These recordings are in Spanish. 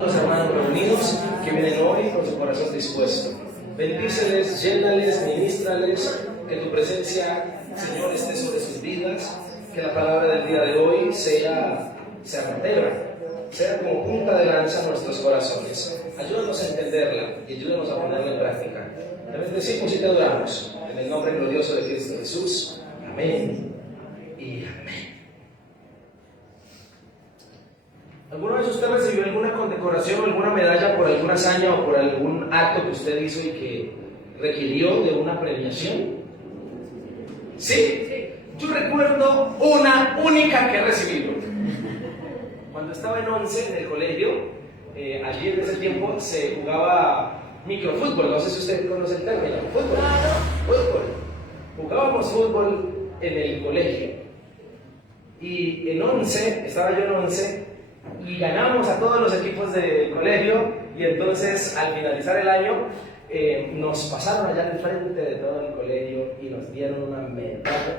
Los hermanos reunidos que vienen hoy con su corazón dispuesto. Bendíceles, llénales, ministrales, que tu presencia, Señor, esté sobre sus vidas, que la palabra del día de hoy sea certera, sea como punta de lanza en nuestros corazones. Ayúdanos a entenderla y ayúdanos a ponerla en práctica. Te bendecimos y te adoramos. En el nombre glorioso de Cristo Jesús. Amén y amén. ¿Alguna vez usted recibió alguna condecoración, alguna medalla por alguna hazaña o por algún acto que usted hizo y que requirió de una premiación? Sí, yo recuerdo una única que he recibido. Cuando estaba en 11 en el colegio, allí en ese tiempo se jugaba microfútbol, no sé si usted conoce el término, fútbol. Jugábamos fútbol en el colegio. Y en 11, estaba yo en 11, y ganamos a todos los equipos del colegio, y entonces al finalizar el año nos pasaron allá al frente de todo el colegio y nos dieron una medalla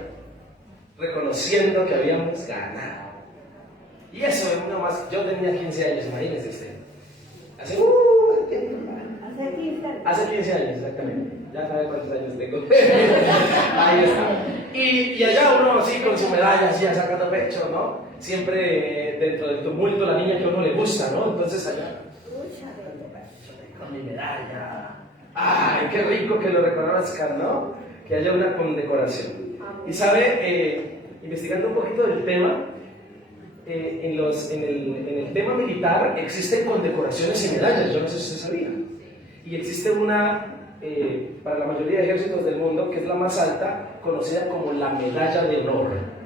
reconociendo que habíamos ganado. Y eso es una más, yo tenía 15 años, imagínese usted. Hace 15 años, exactamente. Ya sabe cuántos años tengo. Ahí está. Y allá uno así con su medalla, así sacando pecho, ¿no? Siempre dentro del tumulto la niña que a uno le gusta, ¿no? Entonces allá, con mi medalla. ¡Ay, qué rico que lo reconozcan, ¿no? Que haya una condecoración. Y sabe, investigando un poquito del tema, en el tema militar existen condecoraciones y medallas, yo no sé si usted sabía. Y existe una para la mayoría de ejércitos del mundo, que es la más alta, conocida como la medalla de honor.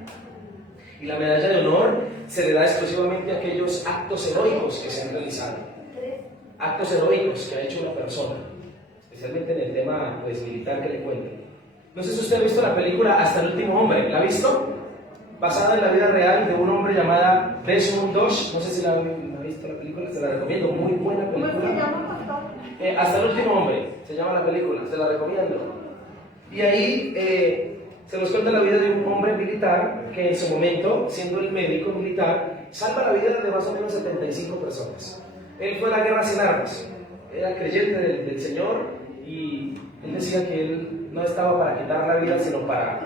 Y la medalla de honor se le da exclusivamente a aquellos actos heroicos que se han realizado. Actos heroicos que ha hecho una persona, especialmente en el tema militar que le cuento. No sé si usted ha visto la película Hasta el último hombre, ¿la ha visto? Basada en la vida real de un hombre llamado Desmond Doss. No sé si la ha visto la película, se la recomiendo, muy buena película. ¿Cómo se llama, pastor? Hasta el último hombre, se llama la película, se la recomiendo. Y ahí se nos cuenta la vida de un hombre militar que en su momento, siendo el médico militar, salva la vida de más o menos 75 personas. Él fue a la guerra sin armas, era creyente del Señor, y él decía que él no estaba para quitar la vida, sino para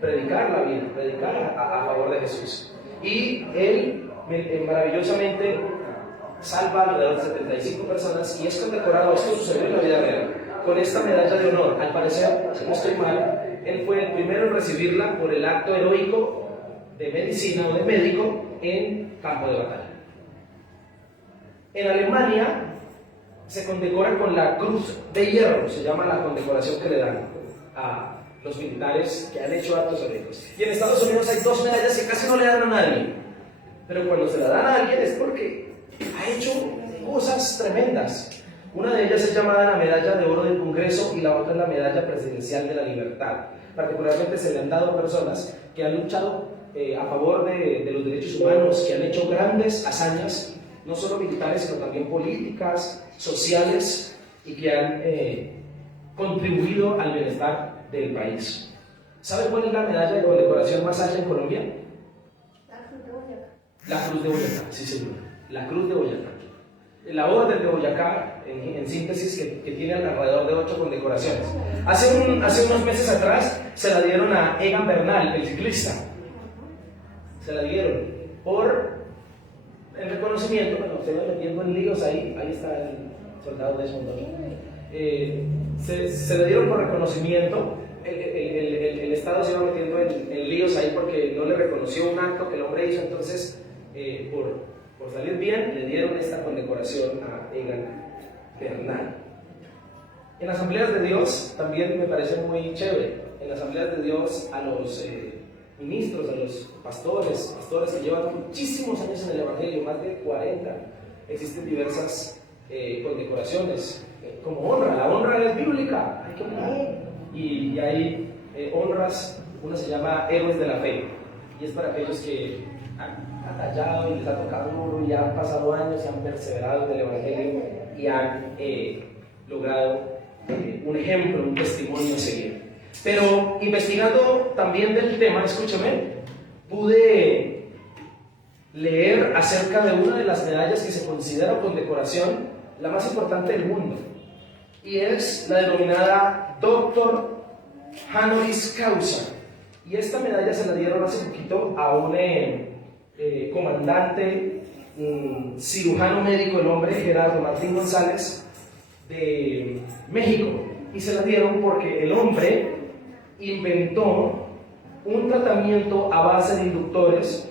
predicar la vida, predicar a favor de Jesús. Y él maravillosamente salva alrededor de 75 personas y es condecorado. Esto sucedió en la vida real con esta medalla de honor. Al parecer, si no estoy mal, él fue el primero en recibirla por el acto heroico de medicina o de médico en campo de batalla. En Alemania se condecora con la Cruz de Hierro, se llama la condecoración que le dan a los militares que han hecho actos heroicos. Y en Estados Unidos hay dos medallas que casi no le dan a nadie, pero cuando se la dan a alguien es porque ha hecho cosas tremendas. Una de ellas es llamada la Medalla de Oro del Congreso y la otra es la Medalla Presidencial de la Libertad. Particularmente se le han dado personas que han luchado a favor de los derechos humanos, que han hecho grandes hazañas, no solo militares, sino también políticas, sociales, y que han contribuido al bienestar del país. ¿Sabe cuál es la medalla de condecoración más alta en Colombia? La Cruz de Boyacá, sí señor. La Cruz de Boyacá. La Orden de Boyacá, en síntesis, que tiene alrededor de 8 condecoraciones. Hace unos meses atrás se la dieron a Egan Bernal, el ciclista. Se la dieron por el reconocimiento. Bueno, se va metiendo en líos ahí está el soldado de Desmond Doss. Se le dieron por reconocimiento. El Estado se iba metiendo en líos ahí porque no le reconoció un acto que el hombre hizo, entonces por salir bien le dieron esta condecoración a Egan Bernal. En las asambleas de Dios también me parece muy chévere. En las asambleas de Dios a los ministros, a los pastores que llevan muchísimos años en el Evangelio, más de 40, existen diversas condecoraciones como honra. La honra es bíblica, hay que honrar. Y hay honras, una se llama héroes de la fe, y es para aquellos que han batallado y les ha tocado duro y han pasado años y han perseverado en el Evangelio y han logrado un ejemplo, un testimonio a seguir. Pero investigando también del tema, escúchame, pude leer acerca de una de las medallas que se considera condecoración la más importante del mundo, y es la denominada Doctor Honoris Causa. Y esta medalla se la dieron hace poquito a un comandante, cirujano médico, el hombre Gerardo Martín González, de México, y se la dieron porque el hombre inventó un tratamiento a base de inductores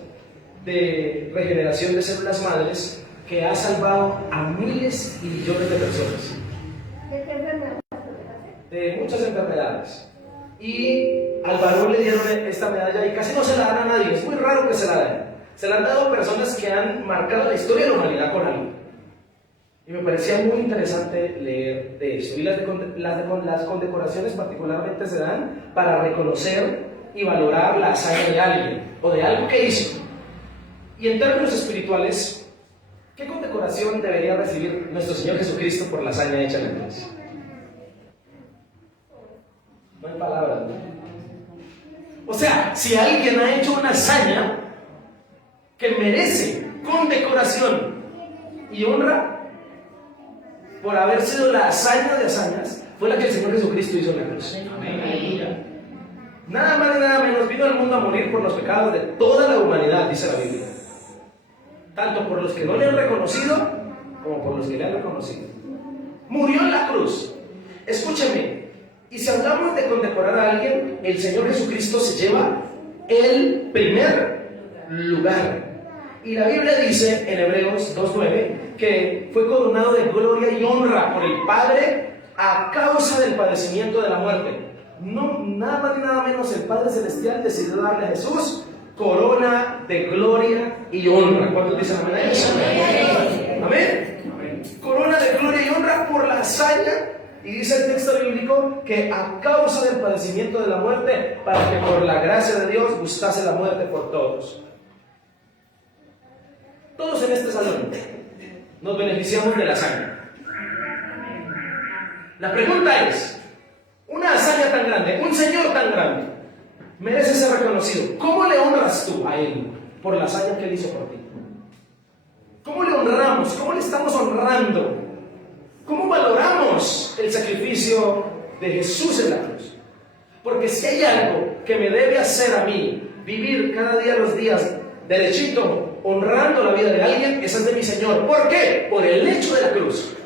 de regeneración de células madres que ha salvado a miles y millones de personas de muchas enfermedades. Y al varón le dieron esta medalla y casi no se la dan a nadie, es muy raro que se la den. Se la han dado a personas que han marcado la historia de la humanidad con algo. Y me parecía muy interesante leer de eso. Y las condecoraciones particularmente se dan para reconocer y valorar la hazaña de alguien o de algo que hizo. Y en términos espirituales, ¿qué condecoración debería recibir nuestro Señor Jesucristo por la hazaña hecha en la cruz? No hay palabras, ¿no? O sea, si alguien ha hecho una hazaña que merece condecoración y honra por haber sido la hazaña de hazañas, fue la que el Señor Jesucristo hizo en la cruz. Amén. Nada más ni nada menos, vino al mundo a morir por los pecados de toda la humanidad, dice la Biblia. Tanto por los que no le han reconocido, como por los que le han reconocido. Murió en la cruz. Escúcheme, y si hablamos de condecorar a alguien, el Señor Jesucristo se lleva el primer lugar. Y la Biblia dice en Hebreos 2:9 que fue coronado de gloria y honra por el Padre a causa del padecimiento de la muerte. No, nada más ni nada menos, el Padre Celestial decidió darle a Jesús corona de gloria y honra. ¿Cuántos dicen amén a eso? Amén. Corona de gloria y honra por la hazaña. Y dice el texto bíblico que a causa del padecimiento de la muerte, para que por la gracia de Dios gustase la muerte por todos. Todos en este salón nos beneficiamos de la hazaña. La pregunta es, una hazaña tan grande, un Señor tan grande, merece ser reconocido. ¿Cómo le honras tú a Él por la hazaña que Él hizo por ti? ¿Cómo le honramos? ¿Cómo le estamos honrando? ¿Cómo valoramos el sacrificio de Jesús en la cruz? Porque si hay algo que me debe hacer a mí vivir cada día los días derechito, honrando la vida de alguien, esa es de mi Señor. ¿Por qué? Por el hecho de la cruz.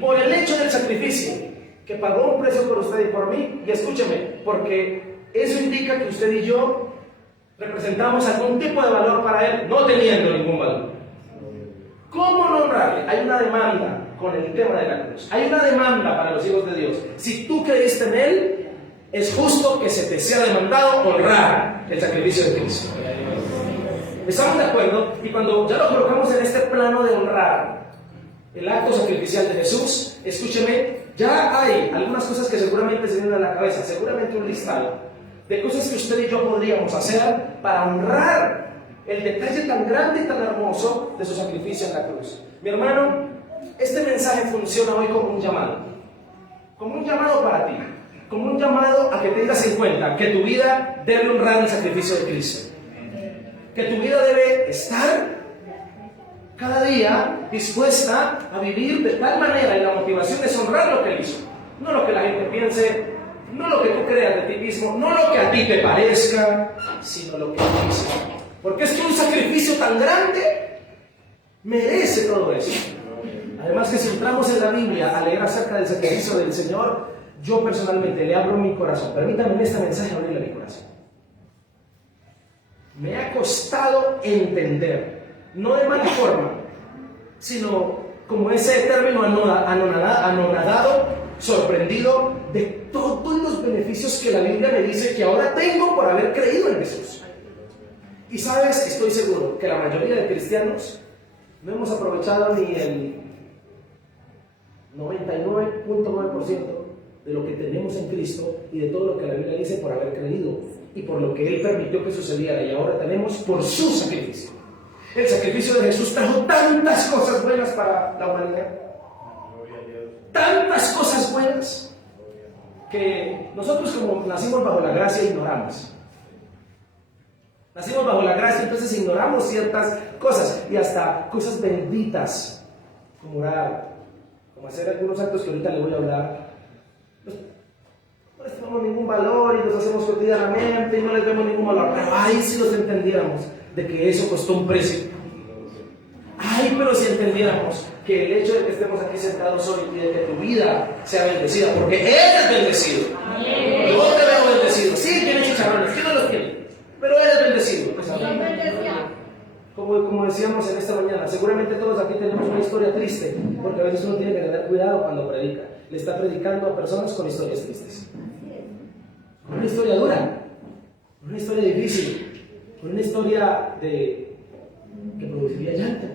Por el hecho del sacrificio, que pagó un precio por usted y por mí. Y escúcheme, porque eso indica que usted y yo representamos algún tipo de valor para Él, no teniendo ningún valor. ¿Cómo no honrarle? Hay una demanda con el tema de la cruz. Hay una demanda para los hijos de Dios. Si tú creíste en Él, es justo que se te sea demandado honrar el sacrificio de Cristo. ¿Estamos de acuerdo? Y cuando ya lo colocamos en este plano de honrar el acto sacrificial de Jesús, escúcheme, ya hay algunas cosas que seguramente se vienen a la cabeza, seguramente un listado de cosas que usted y yo podríamos hacer para honrar el detalle tan grande y tan hermoso de su sacrificio en la cruz. Mi hermano, este mensaje funciona hoy como un llamado para ti, como un llamado a que tengas en cuenta que tu vida debe honrar el sacrificio de Cristo, que tu vida debe estar cada día dispuesta a vivir de tal manera, y la motivación es honrar lo que Él hizo, no lo que la gente piense, no lo que tú creas de ti mismo, no lo que a ti te parezca, sino lo que Él hizo. Porque es que un sacrificio tan grande merece todo eso. Además que si entramos en la Biblia a leer acerca del sacrificio del Señor, yo personalmente le abro mi corazón. Permítame en este mensaje abrirle mi corazón. Me ha costado entender, no de mala forma, sino como ese término anonadado, sorprendido de todos los beneficios que la Biblia me dice que ahora tengo por haber creído en Jesús. Y sabes, estoy seguro que la mayoría de cristianos no hemos aprovechado ni el 99.9% de lo que tenemos en Cristo y de todo lo que la Biblia dice por haber creído y por lo que Él permitió que sucediera, y ahora tenemos por su sacrificio. El sacrificio de Jesús trajo tantas cosas buenas para la humanidad, tantas cosas buenas que nosotros, como nacimos bajo la gracia, ignoramos. Nacimos bajo la gracia, entonces ignoramos ciertas cosas y hasta cosas benditas, como orar, como hacer algunos actos que ahorita le voy a hablar. No les tomamos ningún valor y los hacemos cotidianamente y no les vemos ningún valor. Pero ay, si los entendiéramos de que eso costó un precio. Ay, pero si entendiéramos que el hecho de que estemos aquí sentados hoy y de que tu vida sea bendecida, porque Él es bendecido. Yo te veo bendecido. Sí, tiene chicharrones, ¿quién no los tiene? Pero Él es bendecido. Pues, como decíamos en esta mañana, seguramente todos aquí tenemos una historia triste, porque a veces uno tiene que tener cuidado cuando predica. Le está predicando a personas con historias tristes. Una historia dura, una historia difícil, una historia que produciría llanto.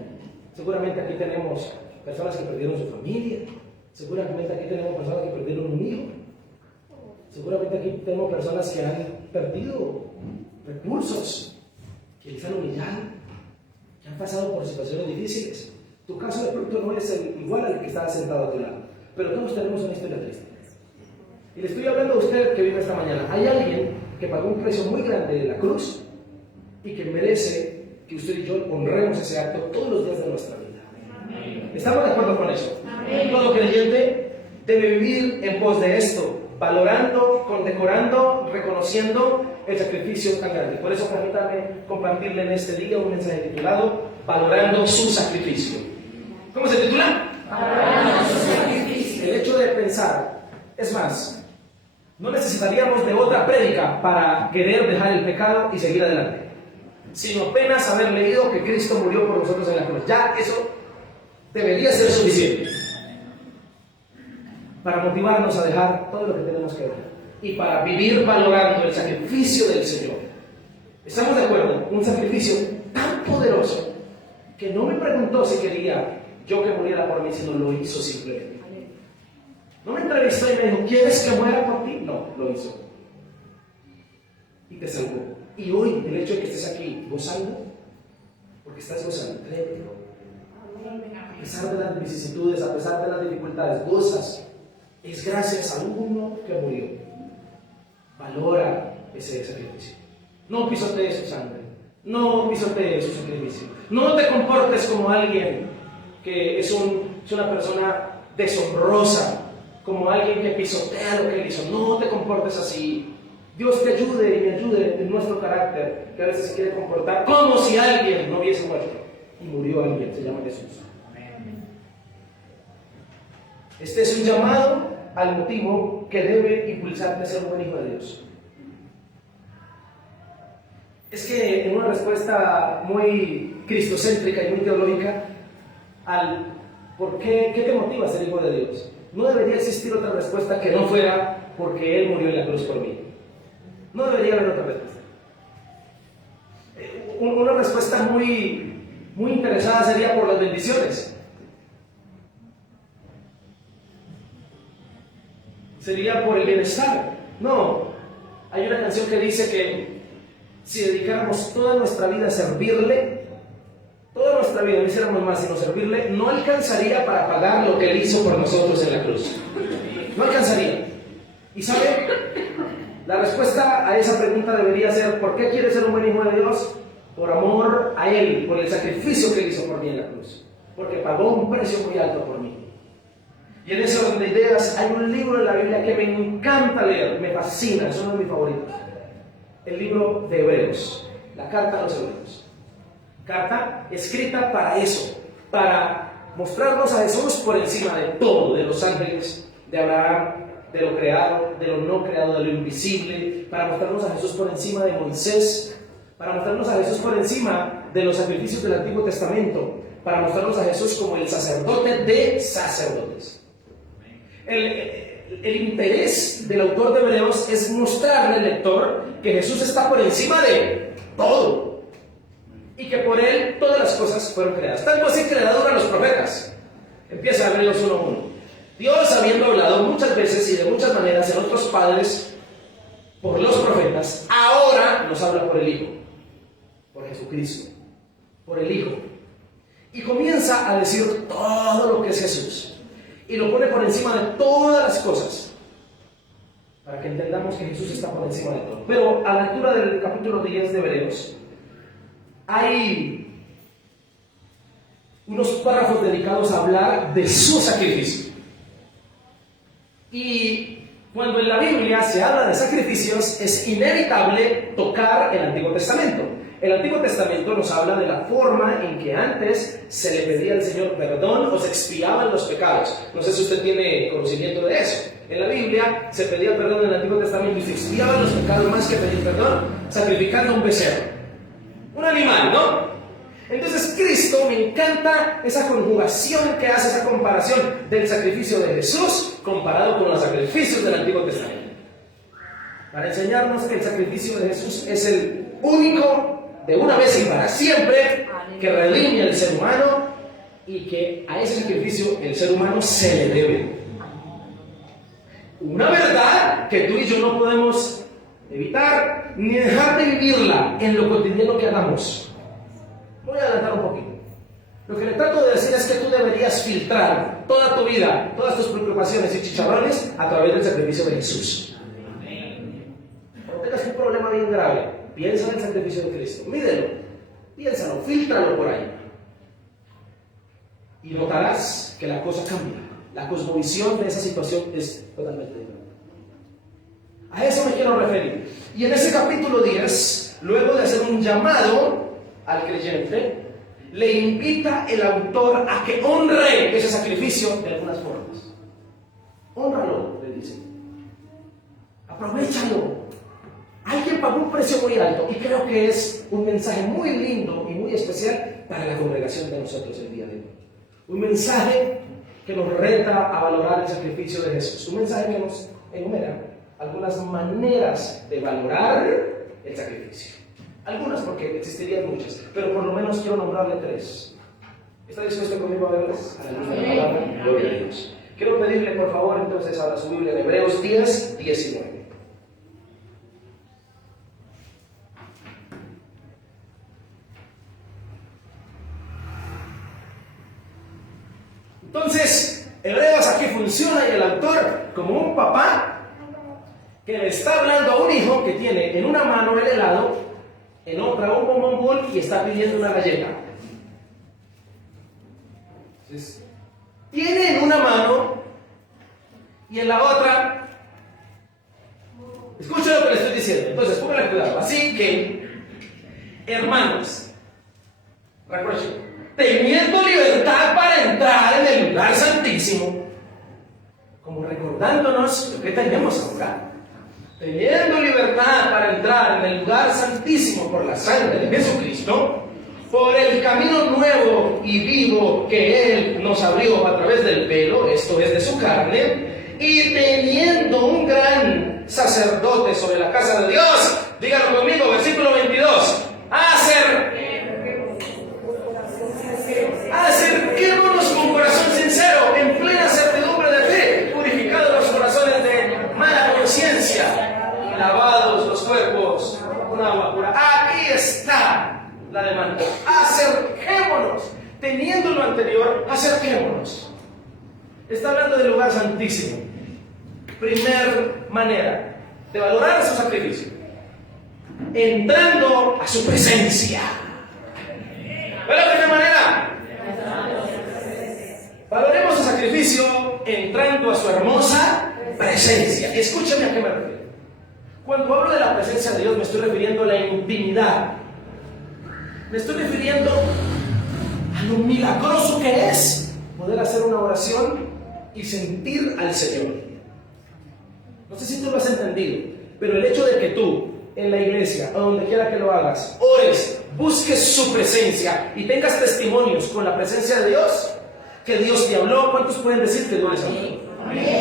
Seguramente aquí tenemos personas que perdieron su familia, seguramente aquí tenemos personas que perdieron un hijo, seguramente aquí tenemos personas que han perdido recursos, que les han humillado, que han pasado por situaciones difíciles. Tu caso de pronto no es igual al que estaba sentado a tu lado, pero todos tenemos una historia triste. Y le estoy hablando a usted que vive esta mañana. Hay alguien que pagó un precio muy grande de la cruz y que merece que usted y yo honremos ese acto todos los días de nuestra vida. Amén. ¿Estamos de acuerdo con eso? Amén. Todo creyente debe vivir en pos de esto, valorando, condecorando, reconociendo el sacrificio tan grande. Por eso permítame compartirle en este día un mensaje titulado Valorando su sacrificio. ¿Cómo se titula? Valorando su sacrificio. El hecho de pensar, es más, no necesitaríamos de otra prédica para querer dejar el pecado y seguir adelante, sino apenas haber leído que Cristo murió por nosotros en la cruz. Ya eso debería ser suficiente para motivarnos a dejar todo lo que tenemos que dejar y para vivir valorando el sacrificio del Señor. ¿Estamos de acuerdo? Un sacrificio tan poderoso que no me preguntó si quería yo que muriera por mí, sino lo hizo simplemente. No me entrevistó y me dijo, ¿quieres que muera por ti? No, lo hizo. Y te salvó. Y hoy, el hecho de que estés aquí gozando, porque estás gozando, créeme, a pesar de las vicisitudes, a pesar de las dificultades, gozas. Es gracias a uno que murió. Valora ese sacrificio. No pisotees su sangre. No pisotees su sacrificio. No te comportes como alguien que es una persona deshonrosa, como alguien que pisotea lo que él hizo. No te comportes así. Dios te ayude y me ayude en nuestro carácter, que a veces se quiere comportar como si alguien no hubiese muerto. Y murió alguien, se llama Jesús. Este es un llamado al motivo que debe impulsarte a ser un buen hijo de Dios. Es que en una respuesta muy cristocéntrica y muy teológica al ¿por qué te motiva a ser hijo de Dios? No debería existir otra respuesta que no fuera porque Él murió en la cruz por mí. No debería haber otra respuesta. Una respuesta muy interesada sería por las bendiciones. Sería por el bienestar. No. Hay una canción que dice que si dedicáramos toda nuestra vida a servirle, toda nuestra vida no hiciéramos más sino servirle, no alcanzaría para pagar lo que Él hizo por nosotros en la cruz. No alcanzaría. ¿Y sabe? La respuesta a esa pregunta debería ser: ¿por qué quieres ser un buen hijo de Dios? Por amor a Él, por el sacrificio que Él hizo por mí en la cruz. Porque pagó un precio muy alto por mí. Y en ese orden de ideas hay un libro en la Biblia que me encanta leer, me fascina, es uno de mis favoritos. El libro de Hebreos, la carta a los Hebreos. Carta escrita para eso, para mostrarnos a Jesús por encima de todo, de los ángeles, de Abraham, de lo creado, de lo no creado, de lo invisible, para mostrarnos a Jesús por encima de Moisés, para mostrarnos a Jesús por encima de los sacrificios del Antiguo Testamento, para mostrarnos a Jesús como el sacerdote de sacerdotes. El interés del autor de Hebreos es mostrarle al lector que Jesús está por encima de todo y que por Él todas las cosas fueron creadas. Tanto así que le da duro a los profetas. Empieza Hebreos 1:1. Dios, habiendo hablado muchas veces y de muchas maneras en otros padres por los profetas, ahora nos habla por el Hijo, por Jesucristo, por el Hijo. Y comienza a decir todo lo que es Jesús. Y lo pone por encima de todas las cosas, para que entendamos que Jesús está por encima de todo. Pero a la lectura del capítulo 10 de Hebreos, hay unos párrafos dedicados a hablar de su sacrificio. Y cuando en la Biblia se habla de sacrificios, es inevitable tocar el Antiguo Testamento. El Antiguo Testamento nos habla de la forma en que antes se le pedía al Señor perdón o se expiaban los pecados. No sé si usted tiene conocimiento de eso. En la Biblia se pedía perdón en el Antiguo Testamento y se expiaban los pecados más que pedir perdón, sacrificando un becerro. Un animal, ¿no? Entonces Cristo, me encanta esa conjugación que hace, esa comparación del sacrificio de Jesús comparado con los sacrificios del Antiguo Testamento. Para enseñarnos que el sacrificio de Jesús es el único, de una vez y para siempre, que redime al ser humano y que a ese sacrificio el ser humano se le debe. Una verdad que tú y yo no podemos evitar ni dejar de vivirla en lo cotidiano que hagamos. Voy a adelantar un poquito. Lo que le trato de decir es que tú deberías filtrar toda tu vida, todas tus preocupaciones y chicharrones a través del sacrificio de Jesús. Cuando tengas un problema bien grave, piensa en el sacrificio de Cristo, mídelo, piénsalo, filtralo por ahí. Y notarás que la cosa cambia. La cosmovisión de esa situación es totalmente diferente. A eso me quiero referir. Y en ese capítulo 10, luego de hacer un llamado al creyente, le invita el autor a que honre ese sacrificio de algunas formas. Hónralo, le dice. Aprovechalo. Alguien pagó un precio muy alto y creo que es un mensaje muy lindo y muy especial para la congregación de nosotros el día de hoy. Un mensaje que nos reta a valorar el sacrificio de Jesús. Un mensaje que nos enumera algunas maneras de valorar el sacrificio. Algunas, porque existirían muchas, pero por lo menos quiero nombrarle 3. ¿Está dispuesto conmigo a verlas? A la luz de la palabra, gloria a Dios. Quiero pedirle, por favor, entonces, abra su Biblia en Hebreos 10, 19. Entonces, Hebreos aquí funciona y el autor, como un papá que le está hablando a un hijo que tiene en una mano el helado, en otra un bombón y está pidiendo una galleta. Entonces, tiene en una mano y en la otra, escuchen lo que le estoy diciendo, entonces pónganle cuidado. Así que, hermanos, recuerden, teniendo libertad para entrar en el lugar santísimo, como recordándonos lo que tenemos ahora, teniendo libertad para entrar en el lugar santísimo por la sangre de Jesucristo, por el camino nuevo y vivo que Él nos abrió a través del velo, esto es de su carne, y teniendo un gran sacerdote sobre la casa de Dios, díganlo conmigo, versículo 22, acerquémonos con corazón sincero, en plena certidumbre de fe, purificados los corazones de mala conciencia, lavados los cuerpos con agua pura. Aquí está la demanda. Acerquémonos. Teniendo lo anterior, acerquémonos. Está hablando del lugar santísimo. Primer manera de valorar su sacrificio, entrando a su presencia. ¿Cuál es la primera manera? Valoremos su sacrificio entrando a su hermosa presencia. Escúchame a qué me refiero. Cuando hablo de la presencia de Dios, me estoy refiriendo a la intimidad. Me estoy refiriendo a lo milagroso que es poder hacer una oración y sentir al Señor. No sé si tú lo has entendido, pero el hecho de que tú, en la iglesia, o donde quiera que lo hagas, ores, busques su presencia y tengas testimonios con la presencia de Dios, que Dios te habló. ¿Cuántos pueden decir que Dios les habló?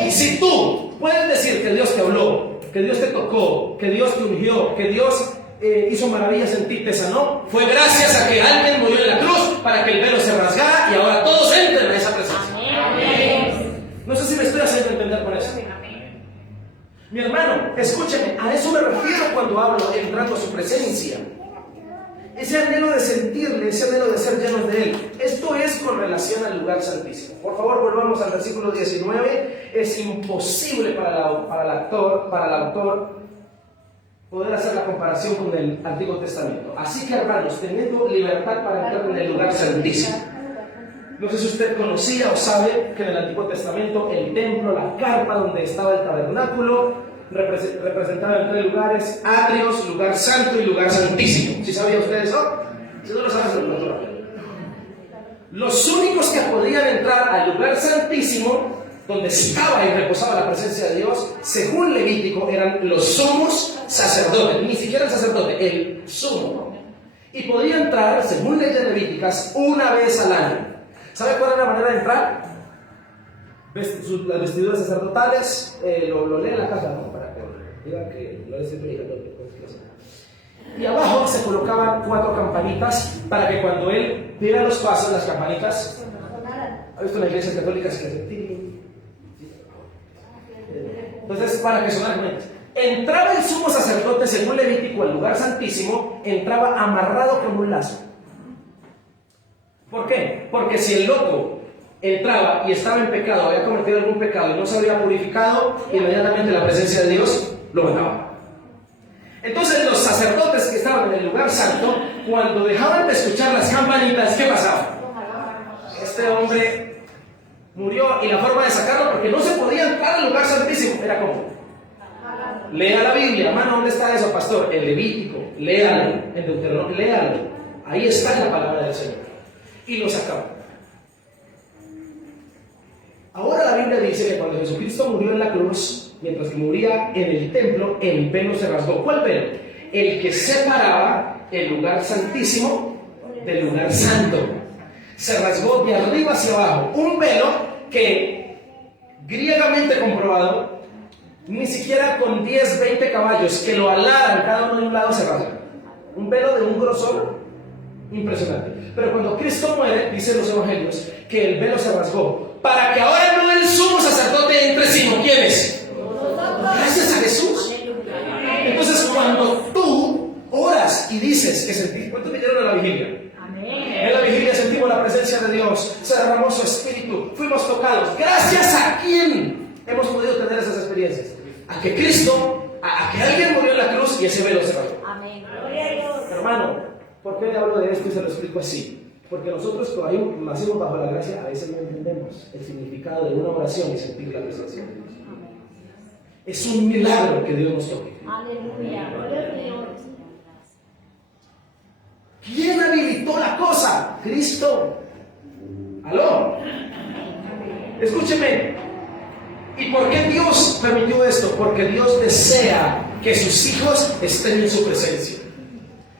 Y si tú puedes decir que Dios te habló, que Dios te tocó, que Dios te ungió, que Dios hizo maravillas en ti, te sanó, fue gracias a que alguien murió en la cruz para que el velo se rasgara y ahora todos entren en esa presencia. No sé si me estoy haciendo entender con eso. Mi hermano, escúcheme, a eso me refiero cuando hablo entrando a su presencia. Ese anhelo de sentirle, ese anhelo de ser llenos de Él. Esto es con relación al lugar santísimo. Por favor, volvamos al versículo 19. Es imposible para el autor poder hacer la comparación con el Antiguo Testamento. Así que, hermanos, teniendo libertad para entrar en el lugar santísimo. No sé si usted conocía o sabe que en el Antiguo Testamento el templo, la carpa donde estaba el tabernáculo, representaba en 3 lugares: atrios, lugar santo y lugar santísimo. ¿Sí sabía usted eso? Si no lo sabes, lo pregunto. Los únicos que podían entrar al lugar santísimo, donde estaba y reposaba la presencia de Dios, según Levítico, eran los sumos sacerdotes. Ni siquiera el sacerdote, el sumo. Y podía entrar, según leyes levíticas, una vez al año. ¿Sabe cuál es la manera de entrar? Las vestiduras sacerdotales, lo lee en la casa, ¿no? Para que digan que no les estoy predicando. Y abajo se colocaban 4 campanitas para que cuando él diera los pasos, las campanitas, ¿ha visto en las iglesias católicas que hacen tin? Entonces, para que sonaran. Entraba el sumo sacerdote, según Levítico, al lugar santísimo, entraba amarrado con un lazo. ¿Por qué? Porque si el loco entraba y estaba en pecado, había cometido algún pecado y no se había purificado, inmediatamente la presencia de Dios lo mataba. Entonces los sacerdotes que estaban en el lugar santo, cuando dejaban de escuchar las campanitas, ¿qué pasaba? Este hombre murió, y la forma de sacarlo, porque no se podía entrar al lugar santísimo, era como: lea la Biblia. Hermano, ¿dónde está eso, pastor? En Levítico, léalo. En Deuteronomio, léalo. Ahí está la palabra del Señor. Y lo sacaban. Ahora la Biblia dice que cuando Jesucristo murió en la cruz, mientras que moría en el templo, el velo se rasgó. ¿Cuál velo? El que separaba el lugar santísimo del lugar santo. Se rasgó de arriba hacia abajo. Un velo que, griegamente comprobado, ni siquiera con 10, 20 caballos que lo alaran cada uno de un lado se rasga. Un velo de un grosor impresionante. Pero cuando Cristo muere, dicen los evangelios, que el velo se rasgó para que ahora no el sumo sacerdote entre, sino ¿quién es? Gracias a Jesús. Entonces, cuando tú oras y dices que sentís, ¿cuántos vinieron a la vigilia? En la vigilia sentimos la presencia de Dios, se derramó su espíritu, fuimos tocados. ¿Gracias a quién hemos podido tener esas experiencias? A que Cristo, a que alguien murió en la cruz y ese velo se rasgó. Hermano, ¿por qué le hablo de esto y se lo explico así? Porque nosotros todavía nacimos bajo la gracia, a veces no entendemos el significado de una oración y sentir la presencia de Dios. Es un milagro que Dios nos toque. Aleluya. ¿Quién habilitó la cosa? Cristo. ¿Aló? Escúcheme. ¿Y por qué Dios permitió esto? Porque Dios desea que sus hijos estén en su presencia.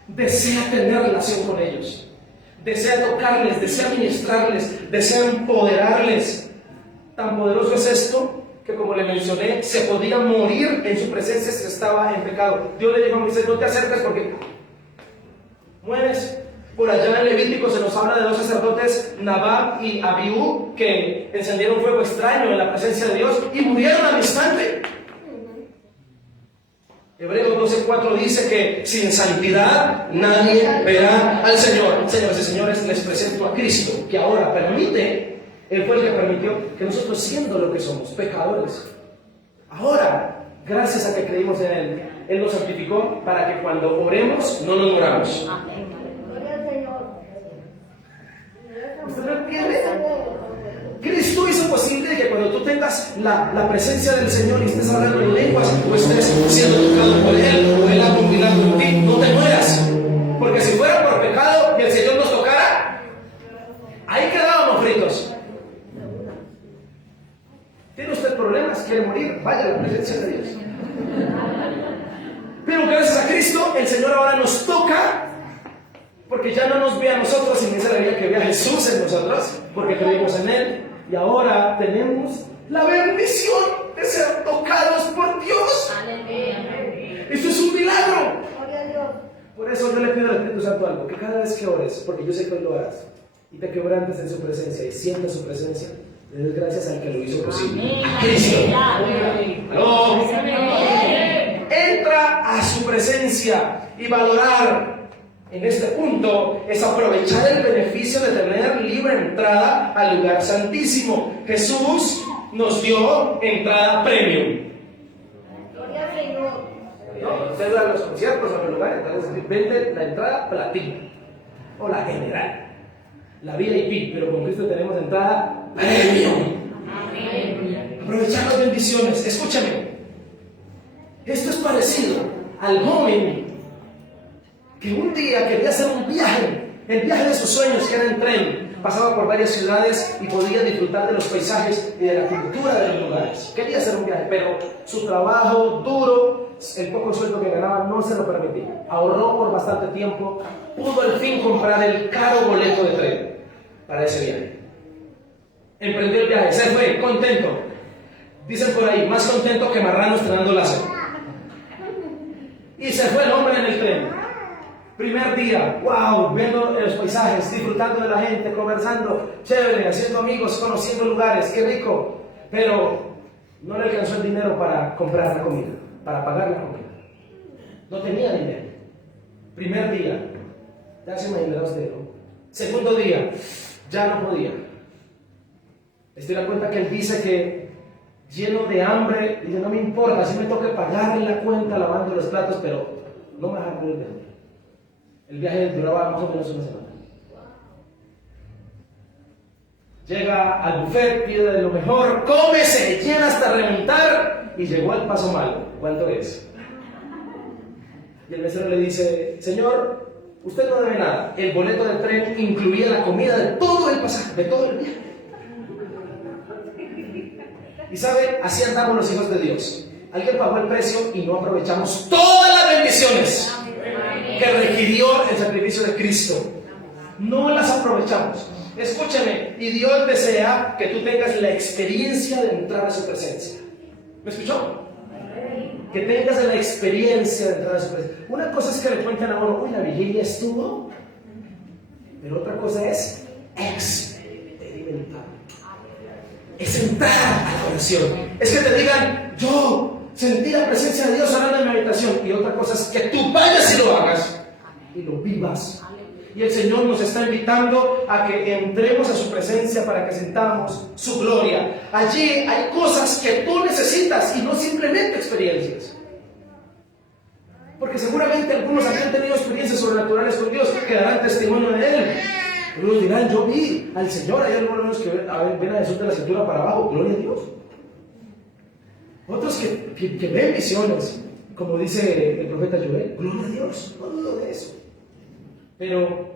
Desea tener relación con ellos. Desea tocarles, desea ministrarles, desea empoderarles. Tan poderoso es esto que, como le mencioné, se podía morir en su presencia si estaba en pecado. Dios le dijo a Moisés: no te acerques porque mueres. Por allá en Levítico se nos habla de 2 sacerdotes, Nadab y Abiú, que encendieron fuego extraño en la presencia de Dios y murieron al instante. Hebreos 12:4 dice que sin santidad nadie verá al Señor. Señoras y señores, les presento a Cristo, que ahora permite, Él fue el que permitió que nosotros, siendo lo que somos, pecadores, ahora, gracias a que creímos en Él, Él nos santificó para que cuando oremos no nos moramos. ¿Usted lo entiende? Cristo hizo posible que cuando tú tengas la presencia del Señor y estés hablando en lenguas, o estés siendo tocado por Él, o Él haga un milagro en ti, no te mueras. Porque si fuera por pecado y el Señor nos tocara, ahí quedábamos fritos. ¿Tiene usted problemas? ¿Quiere morir? Vaya a la presencia de Dios. Pero gracias a Cristo, el Señor ahora nos toca, porque ya no nos ve a nosotros, y dice la Biblia que ve a Jesús en nosotros, porque creemos en Él. Y ahora tenemos la bendición de ser tocados por Dios. Esto es un milagro. Por eso yo le pido al Espíritu Santo algo: que cada vez que ores, porque yo sé que hoy lo harás, y te quebrantes en su presencia y sientas su presencia, le des gracias al que lo hizo posible, a Cristo. ¡Aló! Entra a su presencia, y valorar en este punto es aprovechar el beneficio de tener libre entrada al lugar santísimo. Jesús nos dio entrada premium. No, usted va a los conciertos, a los lugares, entonces vende la entrada platina o la general, la VIP, pero con Cristo tenemos entrada premium. Aprovechar las bendiciones. Escúchame, esto es parecido al joven que un día quería hacer un viaje, el viaje de sus sueños, que era en tren. Pasaba por varias ciudades y podía disfrutar de los paisajes y de la cultura de los lugares. Quería hacer un viaje, pero su trabajo duro, el poco sueldo que ganaba no se lo permitía. Ahorró por bastante tiempo, pudo al fin comprar el caro boleto de tren para ese viaje. Emprendió el viaje, se fue contento. Dicen por ahí, más contento que marrano estrenando láser. Y se fue el hombre en el tren. Primer día, wow, viendo los paisajes, disfrutando de la gente, conversando, chévere, haciendo amigos, conociendo lugares, qué rico. Pero no le alcanzó el dinero para comprar la comida, para pagar la comida. No tenía dinero. Primer día, ya se imaginará usted, ¿no? Segundo día, ya no podía. Estoy da cuenta que él dice que lleno de hambre, dice, no me importa, si me toca pagarle la cuenta lavando los platos, pero no me deja morir de hambre. El viaje duraba más o menos una semana. Llega al buffet, pide de lo mejor, come, se llena hasta reventar y llegó al paso malo. ¿Cuánto es? Y el mesero le dice, señor, usted no debe nada. El boleto del tren incluía la comida de todo el pasaje, de todo el viaje. Y sabe, así andamos los hijos de Dios. Alguien pagó el precio y no aprovechamos todas las bendiciones que requirió el sacrificio de Cristo. No las aprovechamos. Escúchame, y Dios desea que tú tengas la experiencia de entrar a su presencia. ¿Me escuchó? Que tengas la experiencia de entrar a su presencia. Una cosa es que le cuenten a uno, uy, la vigilia estuvo, pero otra cosa es experimentar. Es entrar a la oración. Es que te digan, yo sentí la presencia de Dios hablando en mi habitación. Y otra cosa es que tú vayas y lo hagas y lo vivas. Y el Señor nos está invitando a que entremos a su presencia para que sintamos su gloria. Allí hay cosas que tú necesitas y no simplemente experiencias. Porque seguramente algunos aquí han tenido experiencias sobrenaturales con Dios que darán testimonio de Él. Algunos dirán, yo vi al Señor. Hay algunos que ven a Jesús de la cintura para abajo, gloria a Dios. Otros que ven visiones, como dice el profeta Joel, gloria a Dios, no dudo de eso. Pero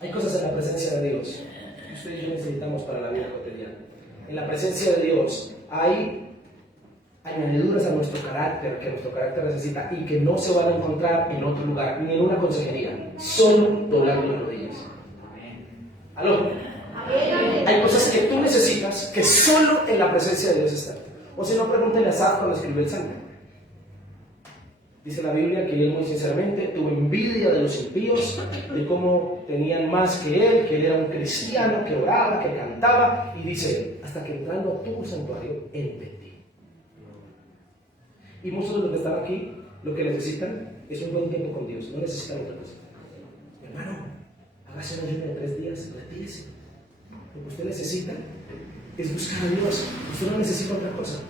hay cosas en la presencia de Dios que usted y yo necesitamos para la vida cotidiana. En la presencia de Dios hay añadiduras a nuestro carácter que nuestro carácter necesita y que no se van a encontrar en otro lugar, ni en una consejería, solo doblando las rodillas. ¿Aló? Hay cosas que tú necesitas que solo en la presencia de Dios están. O si no, pregúntale a Asaf cuando escribió el Salmo. Dice la Biblia que él muy sinceramente tuvo envidia de los impíos, de cómo tenían más que él era un cristiano que oraba, que cantaba, y dice, hasta que entrando a tu santuario, entendí. Y muchos de los que están aquí, lo que necesitan es un buen tiempo con Dios, no necesitan otra cosa. Hermano, hágase un ayuno de 3 días, retírese. Lo que usted necesita es buscar a Dios. Usted no necesita otra cosa.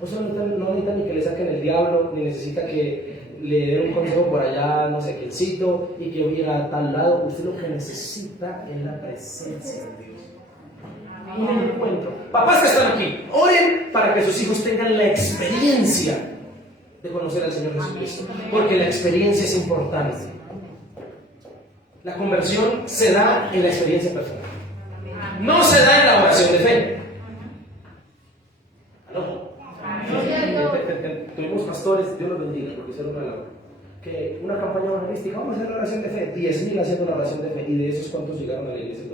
Usted no necesita ni que le saquen el diablo, ni necesita que le den un consejo por allá, no sé quiéncito, y que vaya a tal lado. Usted lo que necesita es la presencia de Dios. Un encuentro. Papás que están aquí, oren para que sus hijos tengan la experiencia de conocer al Señor Jesucristo, porque la experiencia es importante. La conversión se da en la experiencia personal, no se da en la oración de fe. ¿Aló? Tuvimos pastores, Dios los bendiga, porque hicieron una labor, que una campaña evangelística, vamos a hacer la oración de fe, 10,000 haciendo la oración de fe, y de esos cuántos llegaron a la iglesia.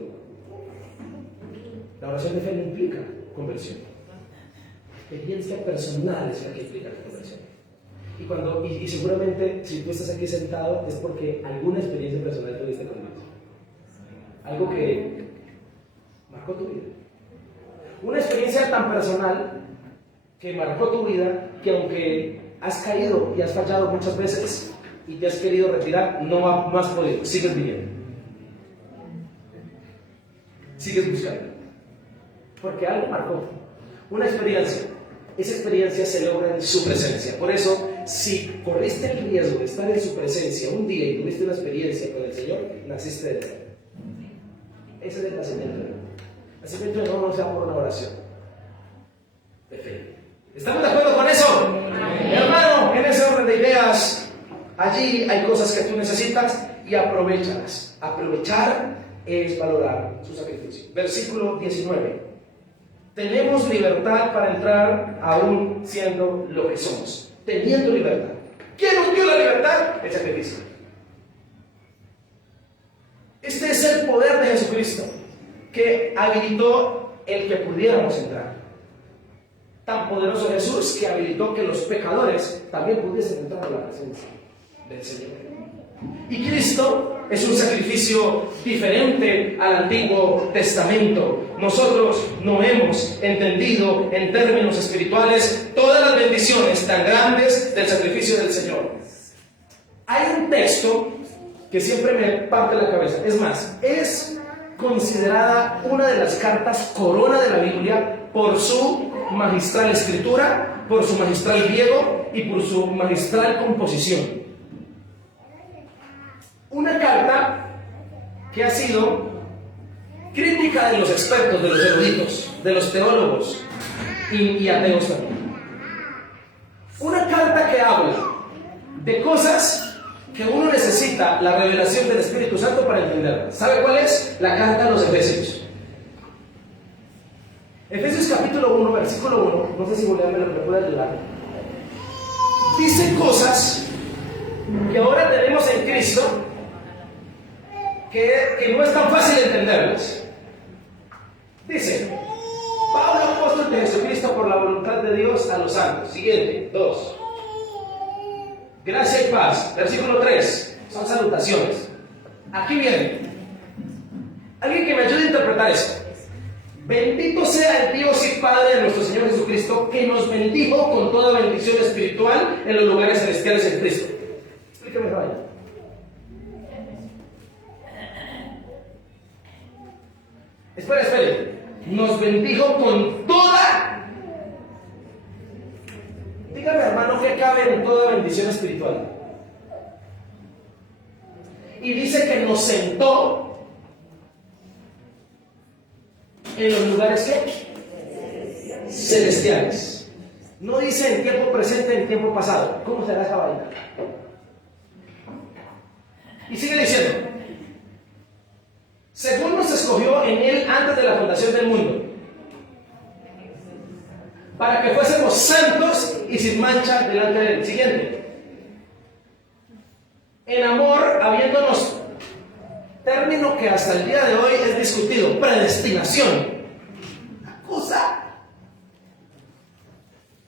La oración de fe no implica conversión. Experiencia personal es la que implica la conversión. Y seguramente si tú estás aquí sentado es porque alguna experiencia personal tuviste con Dios. Algo que marcó tu vida. Una experiencia tan personal que marcó tu vida que aunque has caído y has fallado muchas veces y te has querido retirar, no has podido. Sigues viviendo. Sigues buscando. Porque algo marcó. Una experiencia. Esa experiencia se logra en su presencia. Por eso si corriste el riesgo de estar en su presencia un día y tuviste una experiencia con el Señor, naciste de nuevo. Ese es el nacimiento. El nacimiento de nuevo no sea por una oración de fe. ¿Estamos de acuerdo con eso? Hermano, en ese orden de ideas, allí hay cosas que tú necesitas y aprovéchalas. Aprovechar es valorar su sacrificio. Versículo 19. Tenemos libertad para entrar aún siendo lo que somos. Teniendo libertad. ¿Quién nos dio la libertad? El sacrificio. Este es el poder de Jesucristo que habilitó el que pudiéramos entrar. Tan poderoso Jesús que habilitó que los pecadores también pudiesen entrar a la presencia del Señor. Y Cristo es un sacrificio diferente al Antiguo Testamento. Nosotros no hemos entendido en términos espirituales todas las bendiciones tan grandes del sacrificio del Señor. Hay un texto que siempre me parte la cabeza. Es más, es considerada una de las cartas corona de la Biblia por su magistral escritura, por su magistral griego y por su magistral composición. Una carta que ha sido crítica de los expertos, de los eruditos, de los teólogos y ateos también. Una carta que habla de cosas que uno necesita la revelación del Espíritu Santo para entenderla. ¿Sabe cuál es? La carta a los Efesios. Efesios capítulo 1, versículo 1, no sé si Julián me puede ayudar. Dice cosas que ahora tenemos en Cristo que no es tan fácil entenderlas. Dice: Pablo, apóstol de Jesucristo por la voluntad de Dios, a los santos. Siguiente, 2. Gracia y paz. Versículo 3. Son salutaciones. Aquí viene. Alguien que me ayude a interpretar eso. Bendito sea el Dios y Padre de nuestro Señor Jesucristo, que nos bendijo con toda bendición espiritual en los lugares celestiales en Cristo. Explíqueme, vaya. Espere. Nos bendijo con toda. Dígame, hermano, ¿qué cabe en toda bendición espiritual? Y dice que nos sentó en los lugares ¿qué? Celestiales. No dice en tiempo presente, en tiempo pasado. ¿Cómo será esa vaina? Y sigue diciendo: según nos escogió en Él antes de la fundación del mundo, para que fuésemos santos y sin mancha delante de Él. Siguiente. En amor, habiéndonos, término que hasta el día de hoy es discutido, predestinación. Una cosa.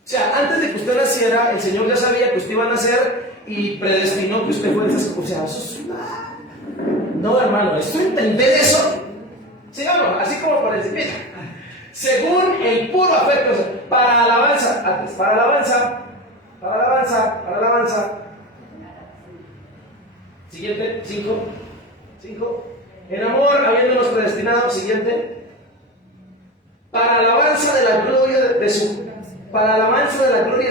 O sea, antes de que usted naciera, el Señor ya sabía que usted iba a nacer y predestinó que usted fuera esas cosas. O sea, eso es una... No, hermano, esto entender eso. Sigamos, así como por encima. Según el puro afecto, para alabanza. Siguiente, 5. En amor, habiéndonos predestinado. Siguiente. Para alabanza de la gloria de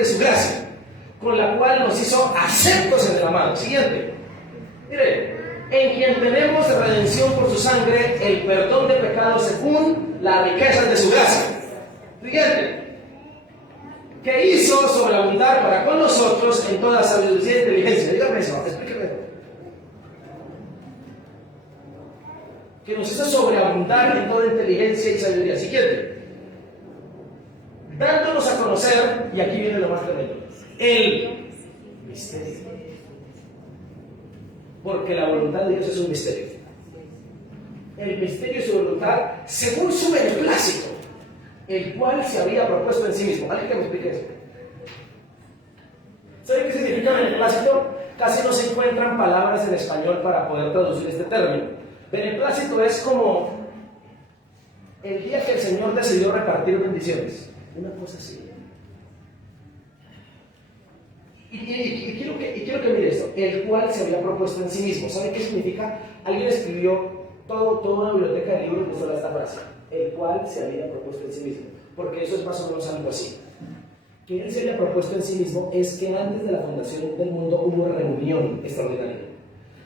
su gracia, con la cual nos hizo aceptos en el amado. Siguiente. Mire. En quien tenemos redención por su sangre, el perdón de pecados según las riquezas de su gracia. Siguiente. Que hizo sobreabundar para con nosotros en toda sabiduría e inteligencia. Dígame eso, explíqueme eso. Que nos hizo sobreabundar en toda inteligencia y sabiduría. Siguiente. Dándonos a conocer, y aquí viene lo más tremendo, el misterio. Porque la voluntad de Dios es un misterio. El misterio es su voluntad según su beneplácito, el cual se había propuesto en sí mismo. ¿Alguien que me explique eso? ¿Sabe qué significa beneplácito? Casi no se encuentran palabras en español para poder traducir este término. Beneplácito es como el día que el Señor decidió repartir bendiciones. Una cosa así. Y quiero que mire esto, el cual se había propuesto en sí mismo. ¿Sabe qué significa? Alguien escribió toda una biblioteca de libros de sola esta frase, el cual se había propuesto en sí mismo, porque eso es más o menos algo así. que Él se haya propuesto en sí mismo es que antes de la fundación del mundo hubo reunión extraordinaria.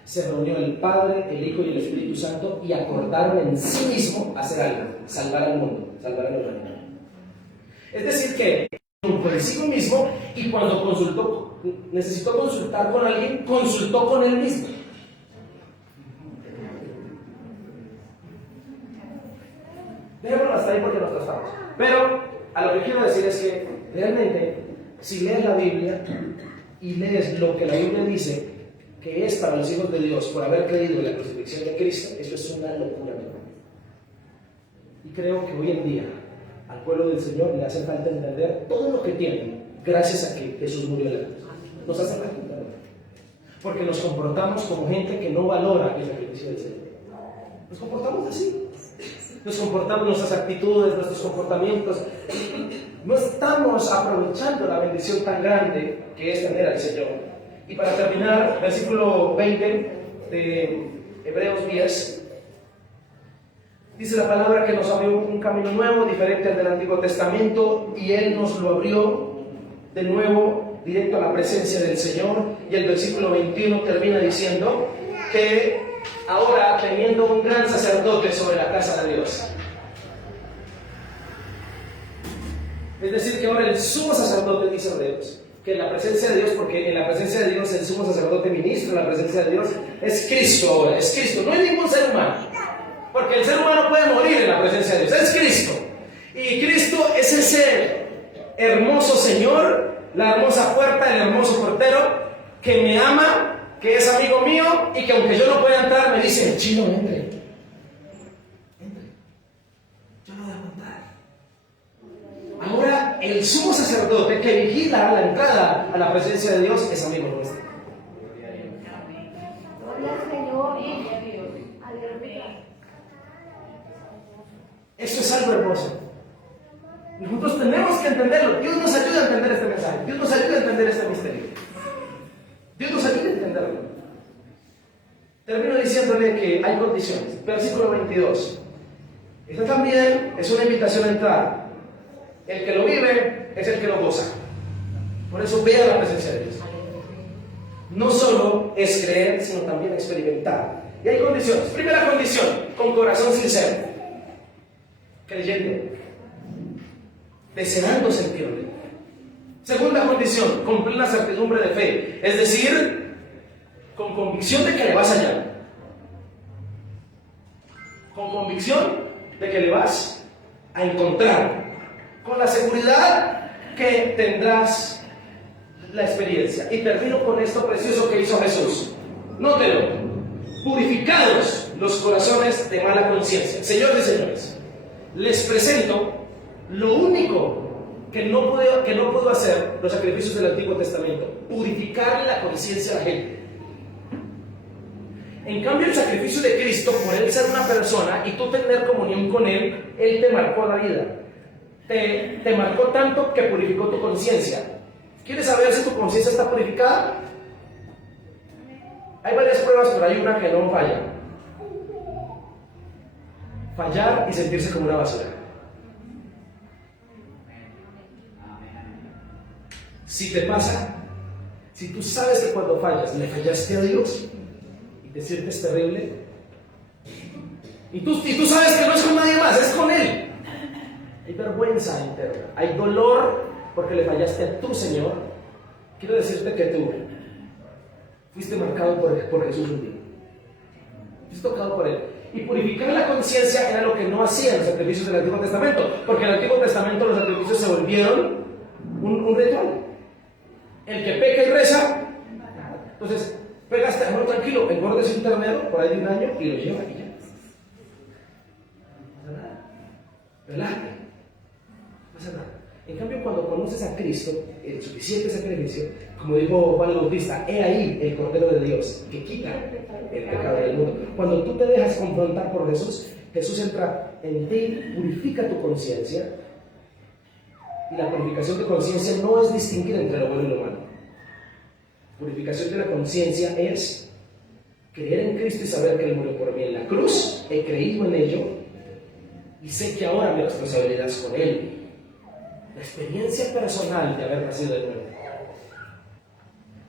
Se reunió el Padre, el Hijo y el Espíritu Santo y acordaron en sí mismo hacer algo, salvar al mundo, salvar a la humanidad. Es decir que por sí mismo, y cuando necesitó consultar con alguien, consultó con Él mismo. Dejémoslo hasta ahí porque nos tratamos. Pero a lo que quiero decir es que realmente, si lees la Biblia y lees lo que la Biblia dice que es para los hijos de Dios por haber creído en la crucifixión de Cristo, eso es una locura. Y creo que hoy en día al pueblo del Señor le hace falta entender todo lo que tiene gracias a que Jesús murió en la cruz. Nos hace falta entenderlo, porque nos comportamos como gente que no valora el sacrificio del Señor. Nos comportamos así. Nos comportamos, nuestras actitudes, nuestros comportamientos. No estamos aprovechando la bendición tan grande que es tener al Señor. Y para terminar, versículo 20 de Hebreos 10, dice la palabra que nos abrió un camino nuevo, diferente al del Antiguo Testamento, y Él nos lo abrió de nuevo, directo a la presencia del Señor. Y el versículo 21 termina diciendo que ahora, teniendo un gran sacerdote sobre la casa de Dios, es decir, que ahora el sumo sacerdote, dice Hebreos, que en la presencia de Dios, porque en la presencia de Dios el sumo sacerdote ministra, en la presencia de Dios es Cristo ahora, es Cristo, no es ningún ser humano, porque el ser humano puede morir en la presencia de Dios, es Cristo, y Cristo es ese hermoso Señor, la hermosa puerta, el hermoso portero, que me ama, que es amigo mío, y que aunque yo no pueda entrar, me dice: chino, entre, yo no dejo entrar. Ahora el sumo sacerdote que vigila la entrada a la presencia de Dios es amigo nuestro. Eso es algo hermoso. Nosotros tenemos que entenderlo. Dios nos ayuda a entender este mensaje. Dios nos ayuda a entender este misterio. Dios nos ayuda a entenderlo. Termino diciéndole que hay condiciones. Versículo 22. Esta también es una invitación a entrar. El que lo vive es el que lo goza. Por eso vea la presencia de Dios. No solo es creer, sino también experimentar. Y hay condiciones. Primera condición, con corazón sincero. Creyendo. Deseando sentirlo. Segunda condición, con plena certidumbre de fe. Es decir, con convicción de que le vas allá. Con convicción de que le vas a encontrar. Con la seguridad que tendrás la experiencia. Y termino con esto precioso que hizo Jesús. Nótelo. Purificados los corazones de mala conciencia. Señores y señores, les presento lo único que no pudo hacer los sacrificios del Antiguo Testamento: purificar la conciencia de la gente. En cambio, el sacrificio de Cristo, por Él ser una persona y tú tener comunión con Él, Él te marcó la vida. Te marcó tanto que purificó tu conciencia. ¿Quieres saber si tu conciencia está purificada? Hay varias pruebas, pero hay una que no falla. Fallar y sentirse como una basura. Si te pasa, si tú sabes que cuando fallas le fallaste a Dios y te sientes terrible, y tú sabes que no es con nadie más, es con Él, hay vergüenza interna, hay dolor porque le fallaste a tu Señor. Quiero decirte que tú fuiste marcado por Jesús un día, fuiste tocado por Él. Y purificar la conciencia era lo que no hacían los sacrificios del Antiguo Testamento, porque en el Antiguo Testamento los sacrificios se volvieron un ritual. El que peca y reza, entonces pegaste, amor, tranquilo, engordes un ternero por ahí de un año y lo lleva y ya. No pasa nada. Relájate. No pasa nada. En cambio, cuando conoces a Cristo, el suficiente sacrificio, como dijo Juan el Bautista, he ahí el Cordero de Dios que quita el pecado del mundo. Cuando tú te dejas confrontar por Jesús, Jesús entra en ti, purifica tu conciencia. Y la purificación de conciencia no es distinguir entre lo bueno y lo malo. Purificación de la conciencia es creer en Cristo y saber que Él murió por mí en la cruz, he creído en ello y sé que ahora mi responsabilidad es con Él. la experiencia personal de haber nacido de nuevo.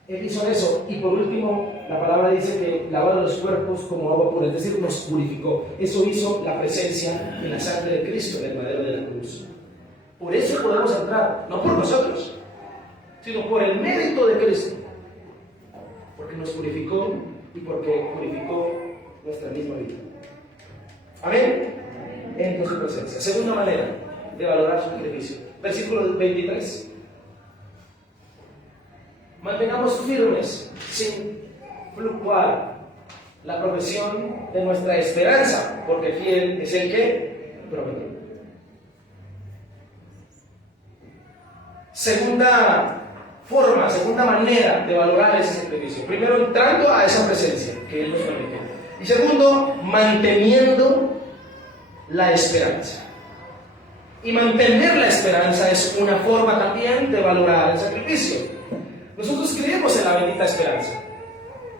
Él hizo eso, y por último, la palabra dice que lavó los cuerpos como agua pura, es decir, nos purificó. Eso hizo la presencia en la sangre de Cristo en el madero de la cruz. Por eso podemos entrar, no por nosotros, sino por el mérito de Cristo, porque nos purificó y porque purificó nuestra misma vida. Amén. En su presencia. Segunda manera de valorar su sacrificio. Versículo 23. Mantengamos firmes, sin fluctuar, la profesión de nuestra esperanza, porque fiel es el que prometió. Segunda forma, segunda manera de valorar ese sacrificio. Primero, entrando a esa presencia que Él nos prometió. Y segundo, manteniendo la esperanza. Y mantener la esperanza es una forma también de valorar el sacrificio. Nosotros creemos en la bendita esperanza.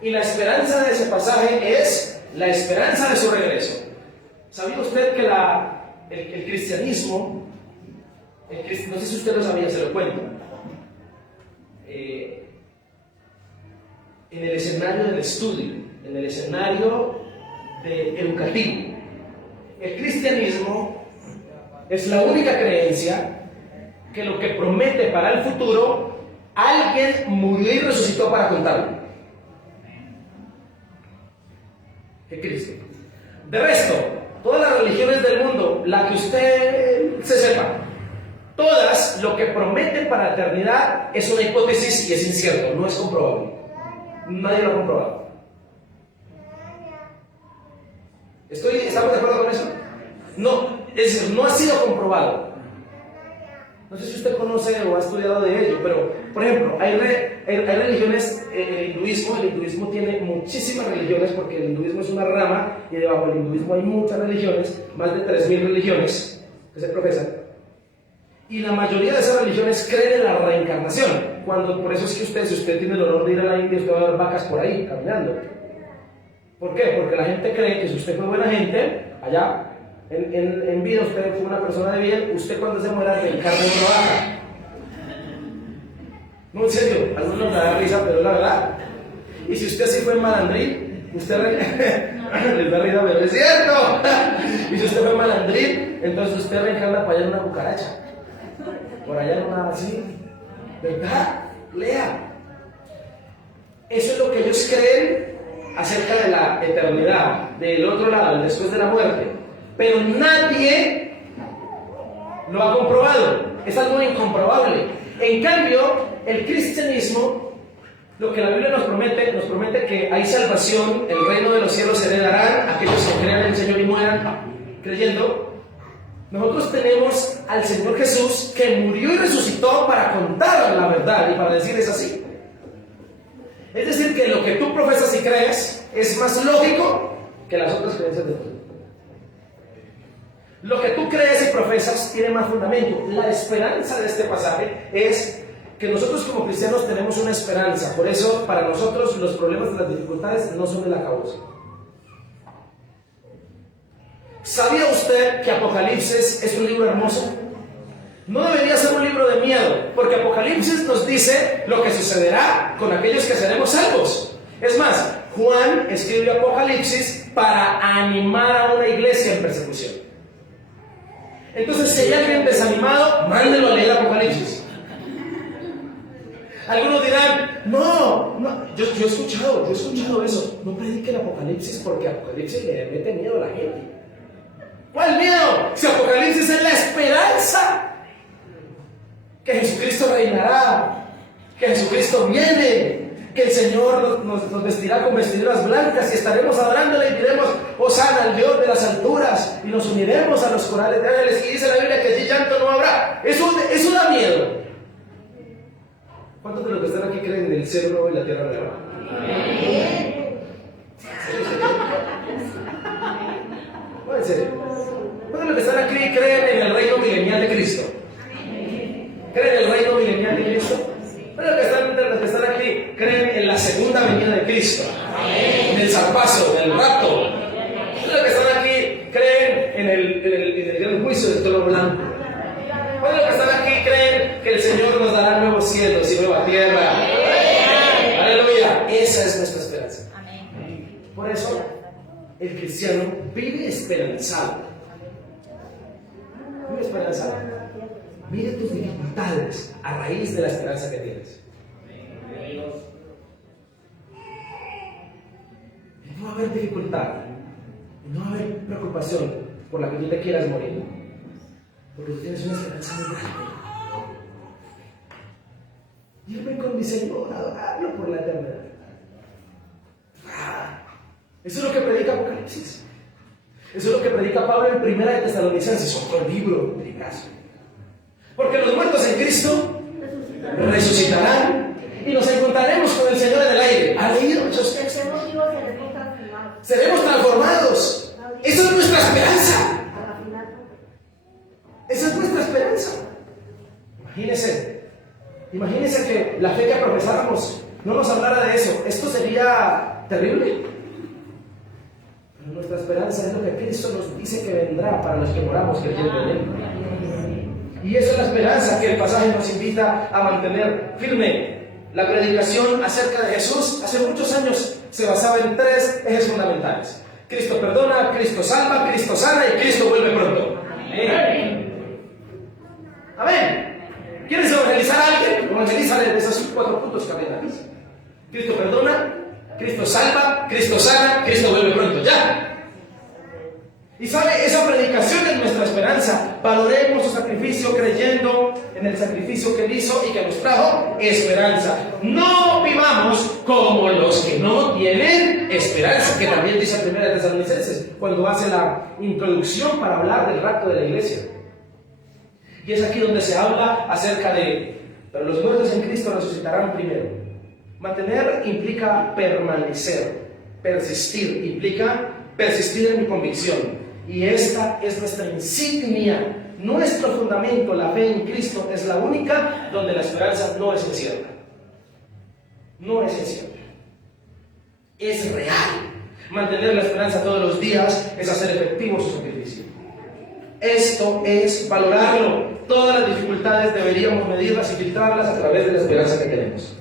Y la esperanza de ese pasaje es la esperanza de su regreso. ¿Sabía usted que el cristianismo, no sé si usted lo sabía, se lo cuento, en el escenario del estudio, en el escenario educativo, el cristianismo es la única creencia que lo que promete para el futuro, alguien murió y resucitó para contarlo. ¿Qué Cristo? De resto, todas las religiones del mundo, la que usted se sepa, todas lo que prometen para la eternidad es una hipótesis y es incierto, no es comprobable. Nadie lo ha comprobado. ¿Estamos de acuerdo con eso? No, es decir, no ha sido comprobado. No sé si usted conoce o ha estudiado de ello, pero, por ejemplo, hay religiones, el hinduismo tiene muchísimas religiones, porque el hinduismo es una rama, y debajo del hinduismo hay muchas religiones, más de 3.000 religiones que se profesan, y la mayoría de esas religiones creen en la reencarnación, por eso es que si usted tiene el honor de ir a la India, usted va a ver vacas por ahí, caminando. ¿Por qué? Porque la gente cree que si usted fue buena gente, allá, en vida usted fue una persona de bien, usted cuando se muera reencarna en una vaca. No, en serio, a algunos nos da risa, pero es la verdad. Y si usted sí fue malandrín, usted les da risa, pero es cierto. Y si usted fue malandrín, entonces usted reencarna para allá en una cucaracha, por allá en una así, ¿verdad? Lea. Eso es lo que ellos creen acerca de la eternidad, del otro lado, después de la muerte. Pero nadie lo ha comprobado, es algo incomprobable. En cambio, el cristianismo, lo que la Biblia nos promete que hay salvación, el reino de los cielos se heredarán a aquellos que crean en el Señor y mueran creyendo. Nosotros tenemos al Señor Jesús que murió y resucitó para contar la verdad y para decir es así. Es decir, que lo que tú profesas y crees es más lógico que las otras creencias de nosotros. Lo que tú crees y profesas tiene más fundamento. La esperanza de este pasaje es que nosotros como cristianos tenemos una esperanza. Por eso, para nosotros, los problemas y las dificultades no son el acabose. ¿Sabía usted que Apocalipsis es un libro hermoso? No debería ser un libro de miedo, porque Apocalipsis nos dice lo que sucederá con aquellos que seremos salvos. Es más, Juan escribe Apocalipsis para animar a una iglesia en persecución. Entonces, si hay alguien desanimado, mándelo a leer Apocalipsis. Algunos dirán, no, yo he escuchado eso. No predique el Apocalipsis porque Apocalipsis le mete miedo a la gente. ¿Cuál miedo? Si Apocalipsis es la esperanza. Que Jesucristo reinará, que Jesucristo viene, que el Señor nos vestirá con vestiduras blancas y estaremos adorándole y diremos, Hosana al Dios de las alturas, y nos uniremos a los corales de ángeles, y dice la Biblia que allí llanto no habrá. Eso da miedo. ¿Cuántos de los que están aquí creen en el cielo nuevo y la tierra nueva? No, en serio. ¿Cuántos de los que están aquí creen en el reino milenial de Cristo? ¿Creen en el reino milenial de Cristo? ¿Cuántos de los que están aquí creen en la segunda venida de Cristo? En el zarpazo, en el rapto. ¿Cuántos de los que están aquí creen en el gran juicio del trono blanco? ¿Cuántos de los que están aquí creen que el Señor nos dará nuevos cielos y nueva tierra. Aleluya. Esa es nuestra esperanza. Por eso, el cristiano vive esperanzado. Vive esperanzado. Mire tus dificultades a raíz de la esperanza que tienes. No va a haber dificultad, no va a haber preocupación por la que tú te quieras morir, porque tú tienes una esperanza muy grande. Irme con mi Señor a adorarlo por la eternidad. Eso es lo que predica Apocalipsis. Eso es lo que predica Pablo en Primera de Tesalonicenses, otro libro de librazo. Porque los muertos en Cristo resucitarán y nos encontraremos con el Señor en el aire. ¿Ha leído muchos textos? Seremos transformados. Esa es nuestra esperanza. Esa es nuestra esperanza. Imagínense que la fe que profesáramos no nos hablara de eso. Esto sería terrible. Pero nuestra esperanza es lo que Cristo nos dice que vendrá para los que moramos creyendo en Él. Y esa es la esperanza que el pasaje nos invita a mantener firme. La predicación acerca de Jesús hace muchos años se basaba en 3 ejes fundamentales: Cristo perdona, Cristo salva, Cristo sana y Cristo vuelve pronto. Amén. ¿Quieres evangelizar a alguien? Evangelízale de esos 4 puntos que había aquí. Cristo perdona, Cristo salva, Cristo sana, Cristo vuelve pronto. ¡Ya! Y sabe, esa predicación es nuestra esperanza. Valoremos su sacrificio creyendo en el sacrificio que Él hizo y que nos trajo esperanza. No vivamos como los que no tienen esperanza, que también dice en Primera de Tesalonicenses cuando hace la introducción para hablar del rapto de la iglesia. Y es aquí donde se habla acerca de, pero los muertos en Cristo resucitarán primero. Mantener implica permanecer, persistir, implica persistir en mi convicción. Y esta es nuestra insignia, nuestro fundamento. La fe en Cristo es la única donde la esperanza no es incierta. No es incierta. Es real. Mantener la esperanza todos los días es hacer efectivo su sacrificio. Esto es valorarlo. Todas las dificultades deberíamos medirlas y filtrarlas a través de la esperanza que tenemos.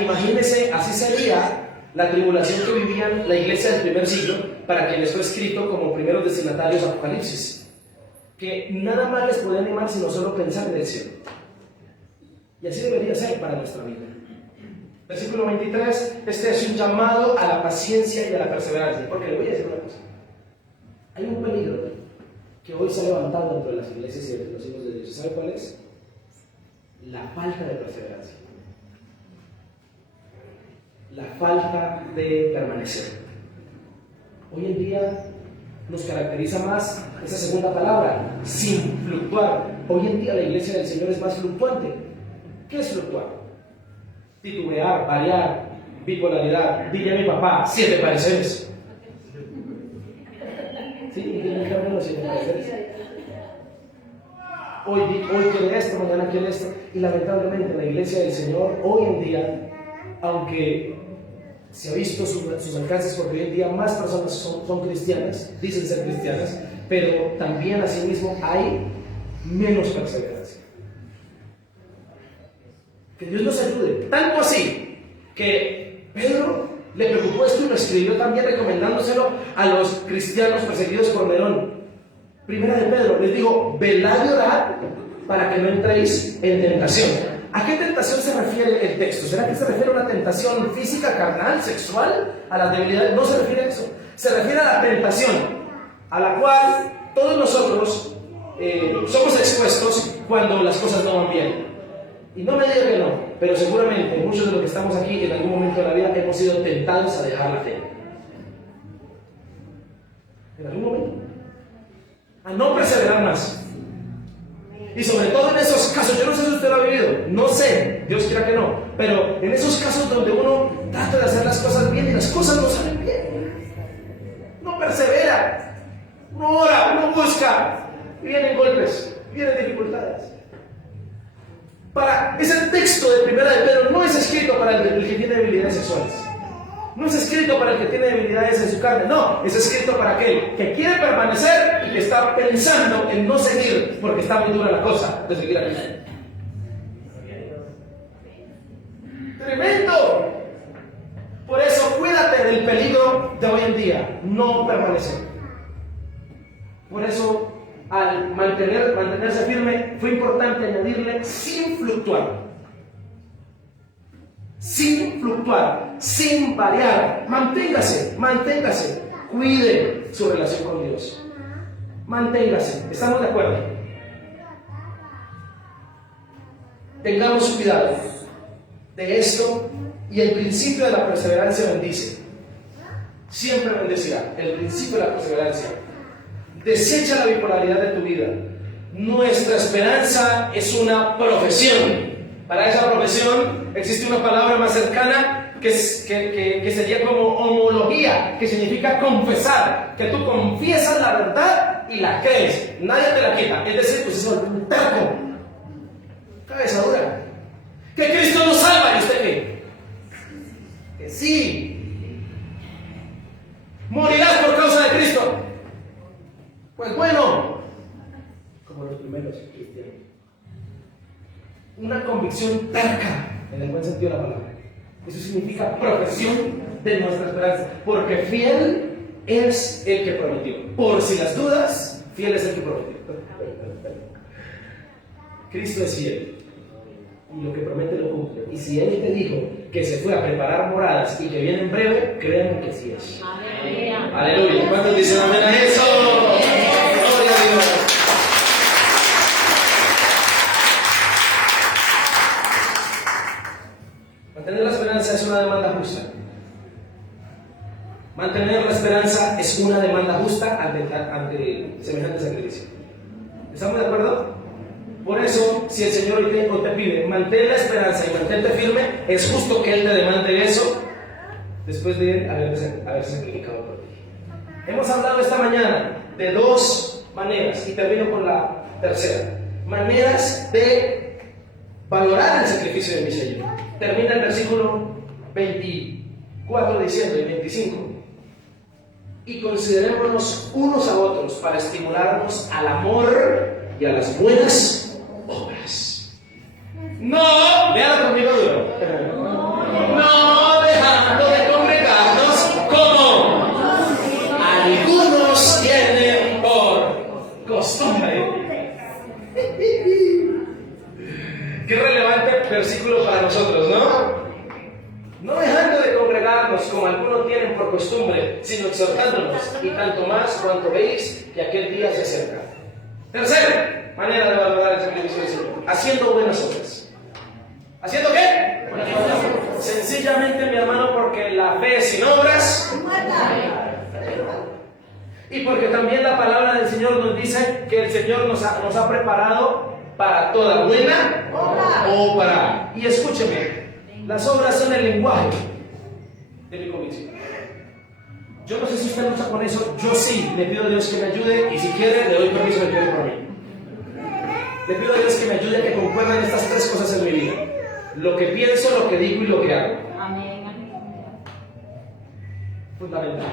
Imagínense, así sería la tribulación que vivían la iglesia del primer siglo, para quienes fue escrito como primeros destinatarios de Apocalipsis, que nada más les podía animar sino solo pensar en el cielo. Y así debería ser para nuestra vida. Versículo 23, este es un llamado a la paciencia y a la perseverancia, porque le voy a decir una cosa: hay un peligro que hoy se ha levantado dentro de las iglesias y de los hijos de Dios. ¿Sabe cuál es? La falta de perseverancia. La falta de permanecer. Hoy en día nos caracteriza más esa segunda palabra, sin fluctuar. Hoy en día la iglesia del Señor es más fluctuante. ¿Qué es fluctuar? Titubear, variar, bipolaridad. Dile a mi papá, 7 pareceres. ¿Sí? ¿Y qué me los 7 pareceres? Hoy quiere esto, mañana quiere esto. Y lamentablemente la iglesia del Señor hoy en día, aunque se ha visto sus alcances, porque hoy en día más personas son cristianas, dicen ser cristianas, pero también asimismo hay menos perseverancia. Que Dios nos ayude. Tanto así que Pedro le preocupó esto y lo escribió también recomendándoselo a los cristianos perseguidos por Nerón. Primera de Pedro les digo: velad y orad para que no entréis en tentación. ¿A qué tentación se refiere el texto? ¿Será que se refiere a una tentación física, carnal, sexual? ¿A las debilidades? No se refiere a eso. Se refiere a la tentación a la cual todos nosotros somos expuestos cuando las cosas no van bien. Y no me diga que no, pero seguramente muchos de los que estamos aquí en algún momento de la vida hemos sido tentados a dejar la fe. En algún momento. A no perseverar más. Y sobre todo en esos casos, yo no sé si usted lo ha vivido, no sé, Dios quiera que no, pero en esos casos donde uno trata de hacer las cosas bien y las cosas no salen bien, no persevera, uno ora, uno busca, y vienen golpes, vienen dificultades. Ese texto de Primera de Pedro no es escrito para el que tiene debilidades sexuales, No es escrito para el que tiene debilidades en su carne, no, es escrito para aquel que quiere permanecer y que está pensando en no seguir porque está muy dura la cosa de seguir a Cristo. ¡Tremendo! Por eso cuídate del peligro de hoy en día, no permanecer. Por eso al mantenerse firme fue importante añadirle sin fluctuar. Sin fluctuar, sin variar, manténgase, cuide su relación con Dios, manténgase, ¿estamos de acuerdo? Tengamos cuidado de esto y el principio de la perseverancia bendice, siempre bendecirá, el principio de la perseverancia. Desecha la bipolaridad de tu vida. Nuestra esperanza es una profesión. Para esa profesión existe una palabra más cercana que sería como homología, que significa confesar, que tú confiesas la verdad y la crees, nadie te la quita. Es decir, pues eso es un terco, cabeza dura, que Cristo nos salva. ¿Y usted qué? Que sí, morirás por causa de Cristo. Pues bueno, como los primeros cristianos. Una convicción terca, en el buen sentido de la palabra. Eso significa profesión de nuestra esperanza, porque fiel es el que prometió. Por si las dudas, fiel es el que prometió. Cristo es fiel, y lo que promete lo cumple. Y si Él te dijo que se fue a preparar moradas y que viene en breve, créanme que sí es. Amén. Aleluya. ¿Cuántos dicen amén a eso? Gloria a Dios. Mantener la esperanza es una demanda justa. Mantener la esperanza es una demanda justa ante semejante sacrificio. ¿Estamos de acuerdo? Por eso, si el Señor hoy te pide mantén la esperanza y mantente firme, es justo que Él te demande eso después de haberse sacrificado por ti. Hemos hablado esta mañana de dos maneras y termino con la tercera. Maneras de valorar el sacrificio de mi Señor. Termina el versículo 24 diciendo y 25: y considerémonos unos a otros para estimularnos al amor y a las buenas obras. No, véanlo conmigo duro. No dejando de congregarnos como algunos tienen por costumbre. Qué relevante versículo para nosotros, ¿no? No dejando de congregarnos como algunos tienen por costumbre, sino exhortándonos, y tanto más cuanto veis que aquel día se acerca. Tercera manera de valorar el sacrificio del Señor: haciendo buenas obras. ¿Haciendo qué? Buenas obras. Sencillamente, mi hermano, porque la fe sin obras y porque también la palabra del Señor nos dice que el Señor nos ha preparado para toda buena obra. Y escúcheme, las obras son el lenguaje de mi convicción. Yo no sé si usted lucha con eso, yo sí, le pido a Dios que me ayude, y si quiere, le doy permiso de que ore por mí. Le pido a Dios que me ayude a que concuerden estas tres cosas en mi vida: lo que pienso, lo que digo y lo que hago. Amén. Fundamental.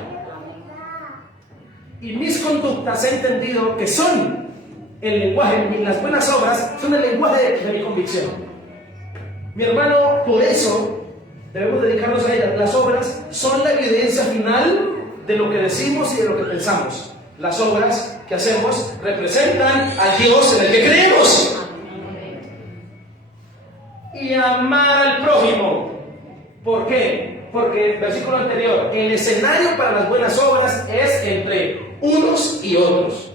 Y mis conductas he entendido que son el lenguaje, y las buenas obras son el lenguaje de mi convicción. Mi hermano, por eso debemos dedicarnos a ellas. Las obras son la evidencia final de lo que decimos y de lo que pensamos. Las obras que hacemos representan al Dios en el que creemos. Y amar al prójimo. ¿Por qué? Porque el versículo anterior, el escenario para las buenas obras es entre unos y otros.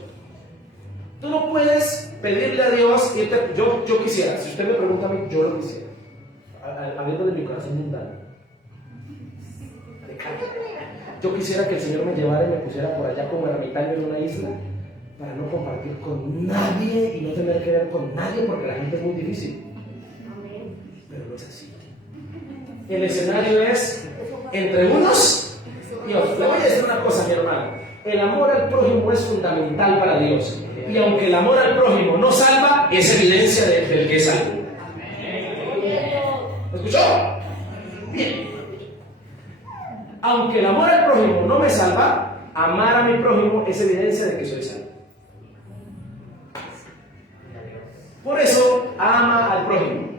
Tú no puedes pedirle a Dios, yo quisiera, si usted me pregunta a mí, yo lo quisiera, habiendo de mi corazón mundano. Yo quisiera que el Señor me llevara y me pusiera por allá como ermitaño en una isla, para no compartir con nadie y no tener que ver con nadie, porque la gente es muy difícil. Pero no es así. El escenario es entre unos y otros. Le voy a decir una cosa, mi hermano: el amor al prójimo es fundamental para Dios. Y aunque el amor al prójimo no salva, es evidencia del que es salvo. ¿Lo escuchó? Bien. Aunque el amor al prójimo no me salva, amar a mi prójimo es evidencia de que soy salvo. Por eso, ama al prójimo.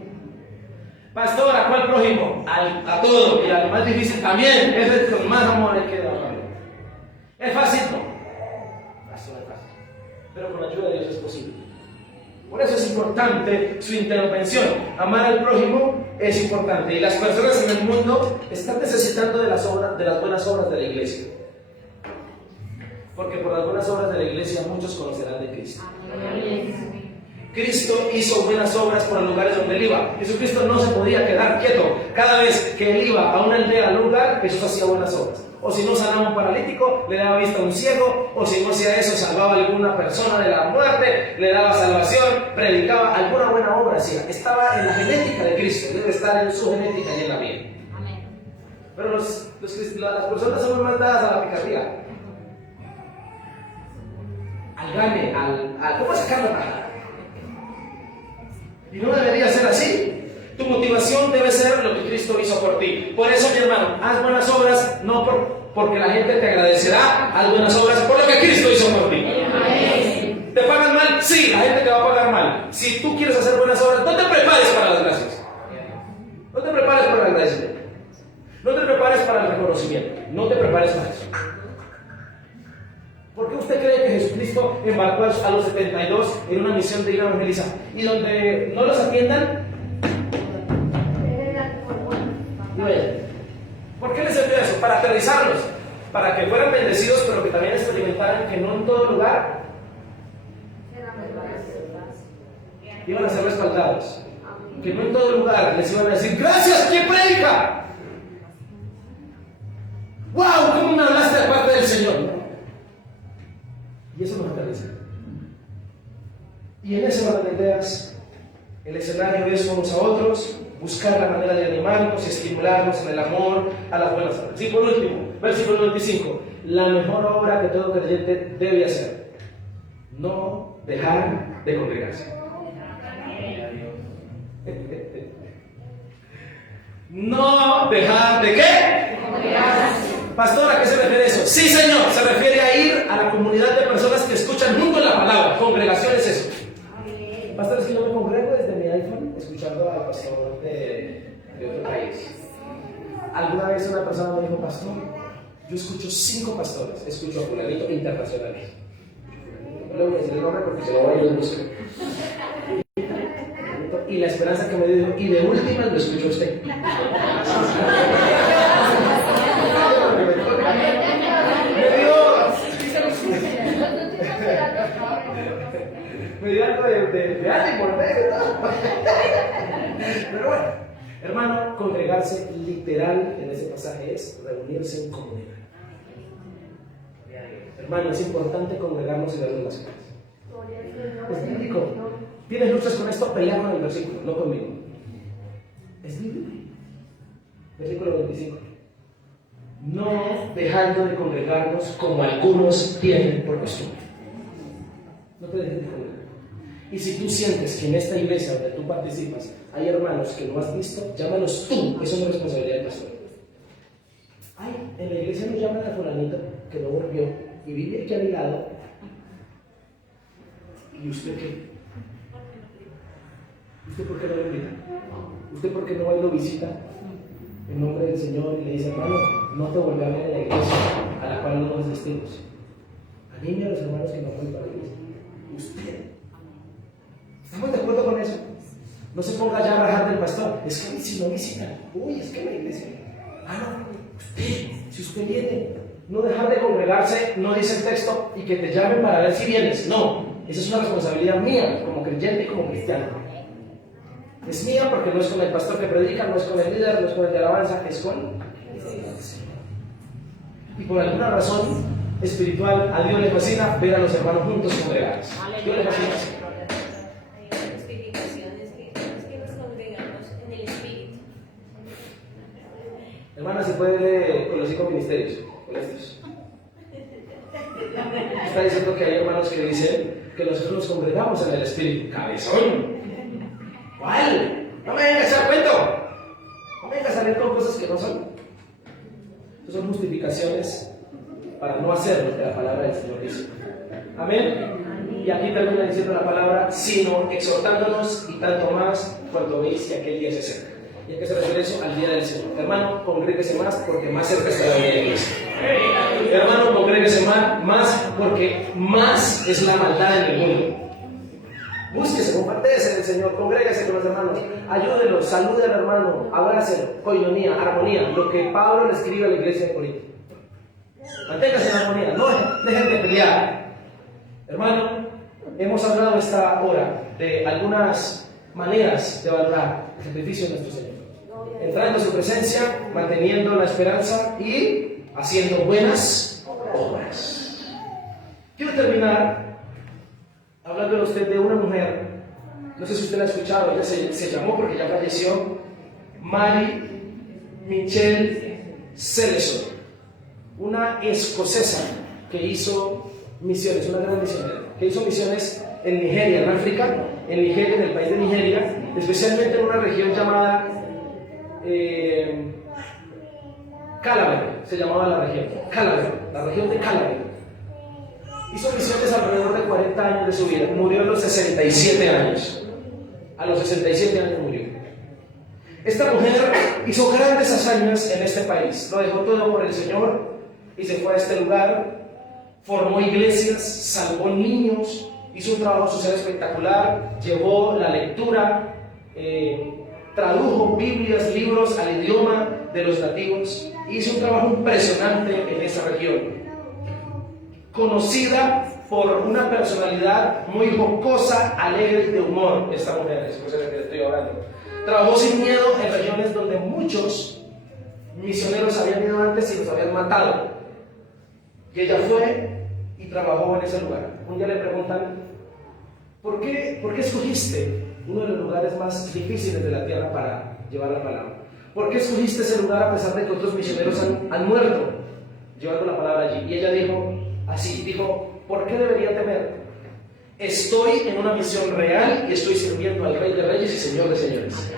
Pastor, ¿a cuál prójimo? A todo, y al más difícil también. Ese es el con más amor hay que dar. ¿Es fácil? No. Pastor, es fácil. Pero con la ayuda de Dios es posible. Por eso es importante su intervención. Amar al prójimo es importante. Y las personas en el mundo están necesitando de las buenas obras de la iglesia. Porque por las buenas obras de la iglesia muchos conocerán de Cristo. Amén. Cristo hizo buenas obras por los lugares donde él iba. Jesucristo no se podía quedar quieto. Cada vez que él iba a una aldea, a un lugar, Jesús hacía buenas obras. O si no sanaba a un paralítico, le daba vista a un ciego. O si no hacía eso, salvaba a alguna persona de la muerte, le daba salvación, predicaba. Alguna buena obra hacía. Estaba en la genética de Cristo. Debe estar en su genética y en la mía. Pero las personas son muy mandadas a la picardía, al gane, ¿cómo sacar la tajada? Y no debería ser así. Tu motivación debe ser lo que Cristo hizo por ti. Por eso, mi hermano, haz buenas obras, no porque la gente te agradecerá. Haz buenas obras por lo que Cristo hizo por ti. Amén. ¿Te pagan mal? Sí, la gente te va a pagar mal. Si tú quieres hacer buenas obras, no te prepares para las gracias. No te prepares para el agradecimiento. No te prepares para el reconocimiento. No te prepares para eso. ¿Por qué usted cree que Jesucristo embarcó a los 72 en una misión de ir a evangelizar? Y donde no los atiendan, no vayan. ¿Por qué les sirvió eso? Para aterrizarlos, para que fueran bendecidos, pero que también experimentaran que no en todo lugar iban a ser respaldados. Que no en todo lugar les iban a decir: gracias, ¿quién predica? ¡Wow! ¿Cómo me hablaste de parte del Señor? Y eso nos aterriza. Y en ese orden de ideas, el escenario es unos a otros, buscar la manera de animarnos y estimularnos en el amor a las buenas obras. Y por último, versículo 25, la mejor obra que todo creyente debe hacer: no dejar de congregarse. No dejar de ¿qué? Pastor, ¿a qué se refiere eso? Sí, Señor, se refiere a ir a la comunidad de personas que escuchan junto la palabra. Congregación es eso. Pastor, es que yo me congrego desde mi iPhone escuchando al pastor de otro país. Alguna vez una persona me dijo: pastor, yo escucho 5 pastores, escucho a fulanito internacionales. No le voy a decir el nombre porque se lo voy a ir a buscar. Y la esperanza que me dio, y de última lo escucho a usted. Me dio algo de ánimo, ¿verdad? Pero bueno, hermano, congregarse literal en ese pasaje es reunirse en comunidad. Hermano, es importante congregarnos y ver las cosas. Es bíblico. ¿Tienes luchas con esto? Pelea con el versículo, no conmigo. Es bíblico. Versículo 25. No dejando de congregarnos como algunos tienen por costumbre. No te dejes de congregar. Y si tú sientes que en esta iglesia donde tú participas hay hermanos que no has visto, llámalos tú. Eso no es responsabilidad del pastor. Ay, en la iglesia nos llaman a fulanito que no volvió y vive aquí a mi lado. ¿Y usted qué? ¿Usted por qué no lo invita? ¿Usted por qué no va y lo visita en nombre del Señor y le dice: hermano, no te vuelvas a ver en la iglesia a la cual no asistimos? Anime a los hermanos que no van para la iglesia. ¿Usted? ¿Estamos de acuerdo con eso? No se ponga ya a rajar del pastor. Es que si no visita, uy, es que la iglesia. No, usted, si usted viene, no dejar de congregarse, no dice el texto, y que te llamen para ver si vienes. No, esa es una responsabilidad mía como creyente y como cristiano. Es mía porque no es con el pastor que predica, no es con el líder, no es con el de alabanza, es con el Señor. Y por alguna razón espiritual, a Dios le fascina ver a los hermanos juntos congregados. Dios le fascina. Hermana, ¿se puede leer con los 5 ministerios? Con estos. Está diciendo que hay hermanos que dicen que nosotros nos congregamos en el Espíritu. ¡Cabezón! ¿Cuál? No me vengas a echar cuento. No me vengas a salir con cosas que no son. Estas son justificaciones para no hacer lo que la palabra del Señor dice. Amén. Y aquí termina diciendo la palabra, sino exhortándonos y tanto más cuando veis que aquel día se acerca. ¿Y a qué se refiere eso? Al día del Señor. Hermano, congréguese más porque más cerca está la vida de Cristo. Hermano, congréguese más porque más es la maldad en el mundo. Búsquese, compártese del Señor, congrégase con los hermanos, ayúdelo, salude al hermano, abrácelo, coinonía, armonía, lo que Pablo le escribe a la iglesia de Corinto. Manténgase en armonía, no dejen de pelear. Hermano, hemos hablado esta hora de algunas maneras de valorar el sacrificio de nuestro Señor. Entrando en su presencia, manteniendo la esperanza y haciendo buenas obras. Quiero terminar hablándole a usted de una mujer, no sé si usted la ha escuchado, ella se llamó porque ya falleció, Mary Michelle Celeson, una escocesa que hizo misiones, una gran misionera, que hizo misiones en Nigeria, en África, en el país de Nigeria, especialmente en una región llamada Calabar, se llamaba la región, Calabar, la región de Calabar. Hizo misiones alrededor de 40 años de su vida, murió a los 67 años. A los 67 años murió. Esta mujer hizo grandes hazañas en este país, lo dejó todo por el Señor y se fue a este lugar, formó iglesias, salvó niños, hizo un trabajo social espectacular, llevó la lectura, tradujo Biblias, libros al idioma de los nativos, hizo un trabajo impresionante en esa región. Conocida por una personalidad muy jocosa, alegre de humor, esta mujer, es de la que estoy hablando. Trabajó sin miedo en regiones donde muchos misioneros habían ido antes y los habían matado. Y ella fue y trabajó en ese lugar. Un día le preguntan, ¿por qué escogiste uno de los lugares más difíciles de la tierra para llevar la palabra? ¿Por qué escogiste ese lugar a pesar de que otros misioneros han muerto llevando la palabra allí? Y ella dijo, ¿por qué debería temer? Estoy en una misión real y estoy sirviendo al Rey de Reyes y Señor de Señores.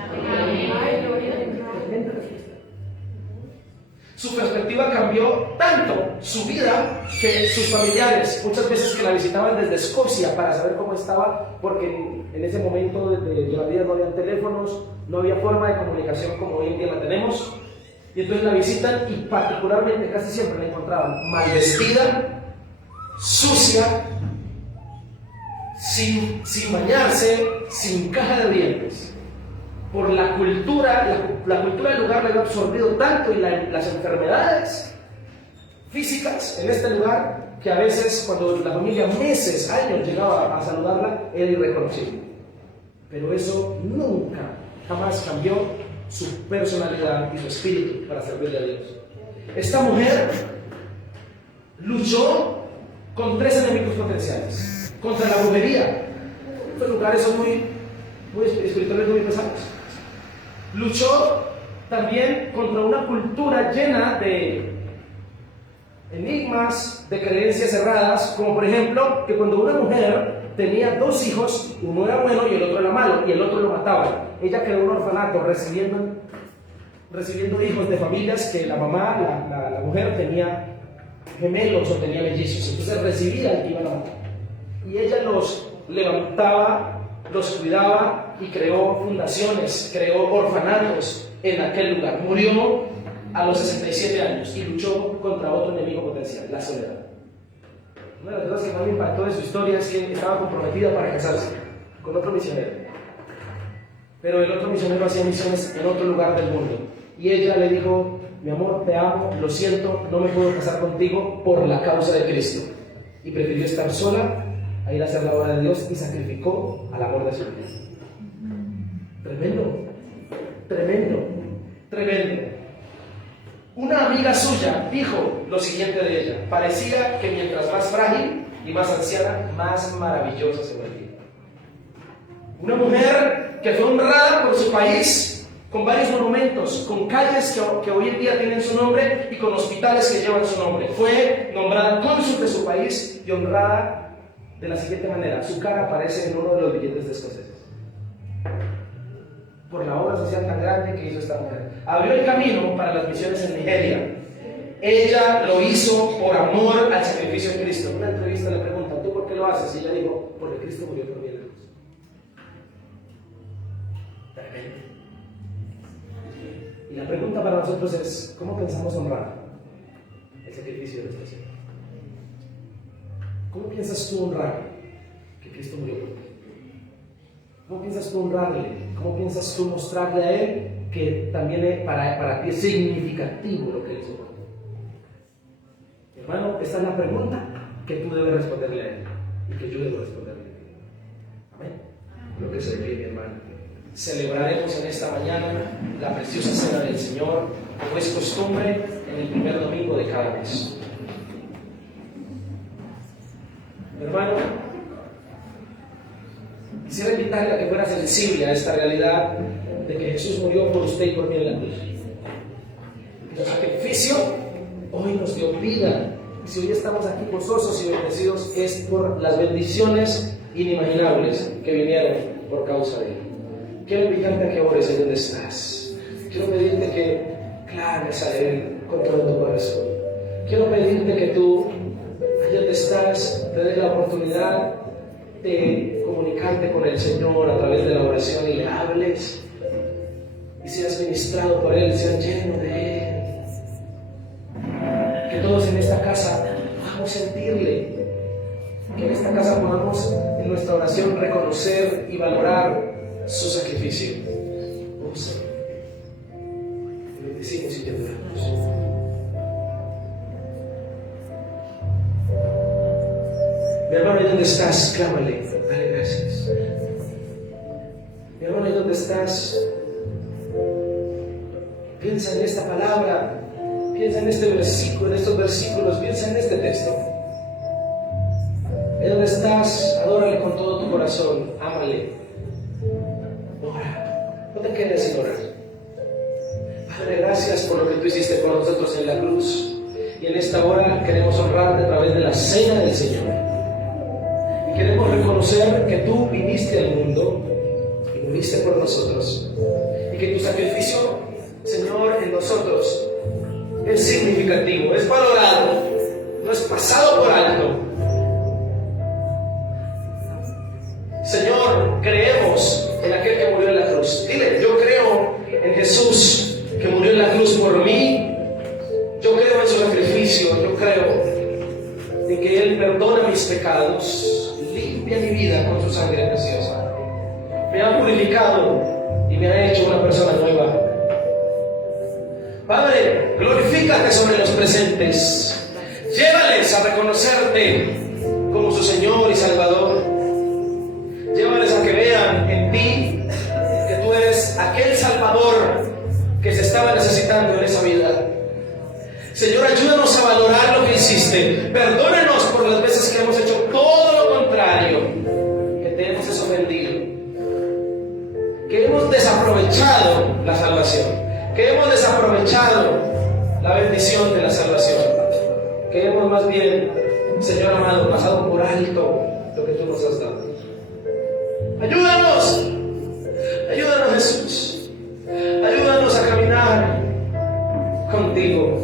Su perspectiva cambió tanto, su vida, que sus familiares, muchas veces que la visitaban desde Escocia para saber cómo estaba, porque en ese momento de la vida no había teléfonos, no había forma de comunicación como hoy en día la tenemos, y entonces la visitan y particularmente casi siempre la encontraban mal vestida, sucia, sin bañarse, sin caja de dientes. Por la cultura del lugar la había absorbido tanto y las enfermedades físicas en este lugar que a veces cuando la familia meses, años llegaba a saludarla era irreconocible. Pero eso nunca, jamás cambió su personalidad y su espíritu para servirle a Dios. Esta mujer luchó con 3 enemigos potenciales. Contra la brujería. Estos lugares son muy espirituales, muy pesados. Luchó también contra una cultura llena de enigmas, de creencias erradas, como por ejemplo que cuando una mujer tenía 2 hijos, uno era bueno y el otro era malo, y el otro lo mataban. Ella creó un orfanato recibiendo hijos de familias que la mamá, la mujer tenía gemelos o tenía mellizos, entonces recibía al que iban a matar. Y ella los levantaba, los cuidaba y creó fundaciones, creó orfanatos en aquel lugar. Murió a los 67 años y luchó contra otro enemigo potencial, la soledad. Una de las cosas que más me impactó de su historia es que estaba comprometida para casarse con otro misionero. Pero el otro misionero hacía misiones en otro lugar del mundo. Y ella le dijo, mi amor, te amo, lo siento, no me puedo casar contigo por la causa de Cristo. Y prefirió estar sola a ir a hacer la obra de Dios y sacrificó al amor de su vida. Tremendo, tremendo, tremendo. Una amiga suya dijo lo siguiente de ella: parecía que mientras más frágil y más anciana, más maravillosa se volvía. Una mujer que fue honrada por su país, con varios monumentos, con calles que hoy en día tienen su nombre y con hospitales que llevan su nombre. Fue nombrada cónsul de su país y honrada de la siguiente manera: su cara aparece en uno de los billetes de escoceses. Por la obra social tan grande que hizo esta mujer. Abrió el camino para las misiones en Nigeria. ella lo hizo por amor al sacrificio de Cristo. En una entrevista le preguntan, ¿tú por qué lo haces? Y ella dijo, porque Cristo murió por mí en la cruz. Tremendo. Y la pregunta para nosotros es, ¿cómo pensamos honrar el sacrificio de nuestro Señor? ¿Cómo piensas tú honrar que Cristo murió por ti? ¿Cómo piensas tú honrarle? ¿Cómo piensas tú mostrarle a Él que también para ti es significativo lo que Él hizo por ti? Hermano, esta es la pregunta que tú debes responderle a Él y que yo debo responderle a Él. Amén. Lo que se le mi hermano. Celebraremos en esta mañana la preciosa cena del Señor, como es costumbre en el primer domingo de cada mes. Hermano, quisiera invitarle a que fuera sensible a esta realidad de que Jesús murió por usted y por mí en la cruz. Que su sacrificio hoy nos dio vida. Y si hoy estamos aquí gozosos y bendecidos es por las bendiciones inimaginables que vinieron por causa de Él. Quiero invitarte a que ores ahí donde estás. Quiero pedirte que clames a Él con todo tu corazón. Quiero pedirte que tú, allá donde estás, te des la oportunidad de comunicarte con el Señor a través de la oración y le hables. Y seas ministrado por Él, seas lleno de Él. Que todos en esta casa podamos sentirle. Que en esta casa podamos en nuestra oración reconocer y valorar su sacrificio. Oh Señor, te bendecimos y te adoramos. Mi hermano, ¿y dónde estás? Clámale, dale gracias. Mi hermano, ¿y dónde estás? Piensa en esta palabra, piensa en este versículo, en estos versículos, piensa en este texto. ¿En dónde estás? Adórale con todo tu corazón, ámale. Ora, no te quedes sin orar. Padre, gracias por lo que tú hiciste por nosotros en la cruz. Y en esta hora queremos honrarte a través de la cena del Señor. Y queremos reconocer que tú viniste al mundo y moriste por nosotros. Y que tu sacrificio, Señor, en nosotros es significativo, es valorado, no es pasado por alto. Señor, creemos en aquel que murió en la cruz. Dile, yo creo en Jesús que murió en la cruz por mí. Yo creo en su sacrificio, yo creo en que Él perdona mis pecados, limpia mi vida con su sangre preciosa. Me ha purificado y me ha hecho una persona nueva. Padre, glorifícate sobre los presentes. Llévales a reconocerte como su Señor y Salvador. Llévales a que vean en ti que tú eres aquel Salvador que se estaba necesitando en esa vida. Señor, ayúdanos a valorar lo que hiciste. Perdónanos por las veces que hemos hecho todo lo contrario, que te hemos desofendido, que hemos desaprovechado la salvación, que hemos desaprovechado la bendición de la salvación, que hemos más bien, Señor amado, pasado por alto lo que tú nos has dado. Ayúdanos, ayúdanos Jesús, ayúdanos a caminar contigo.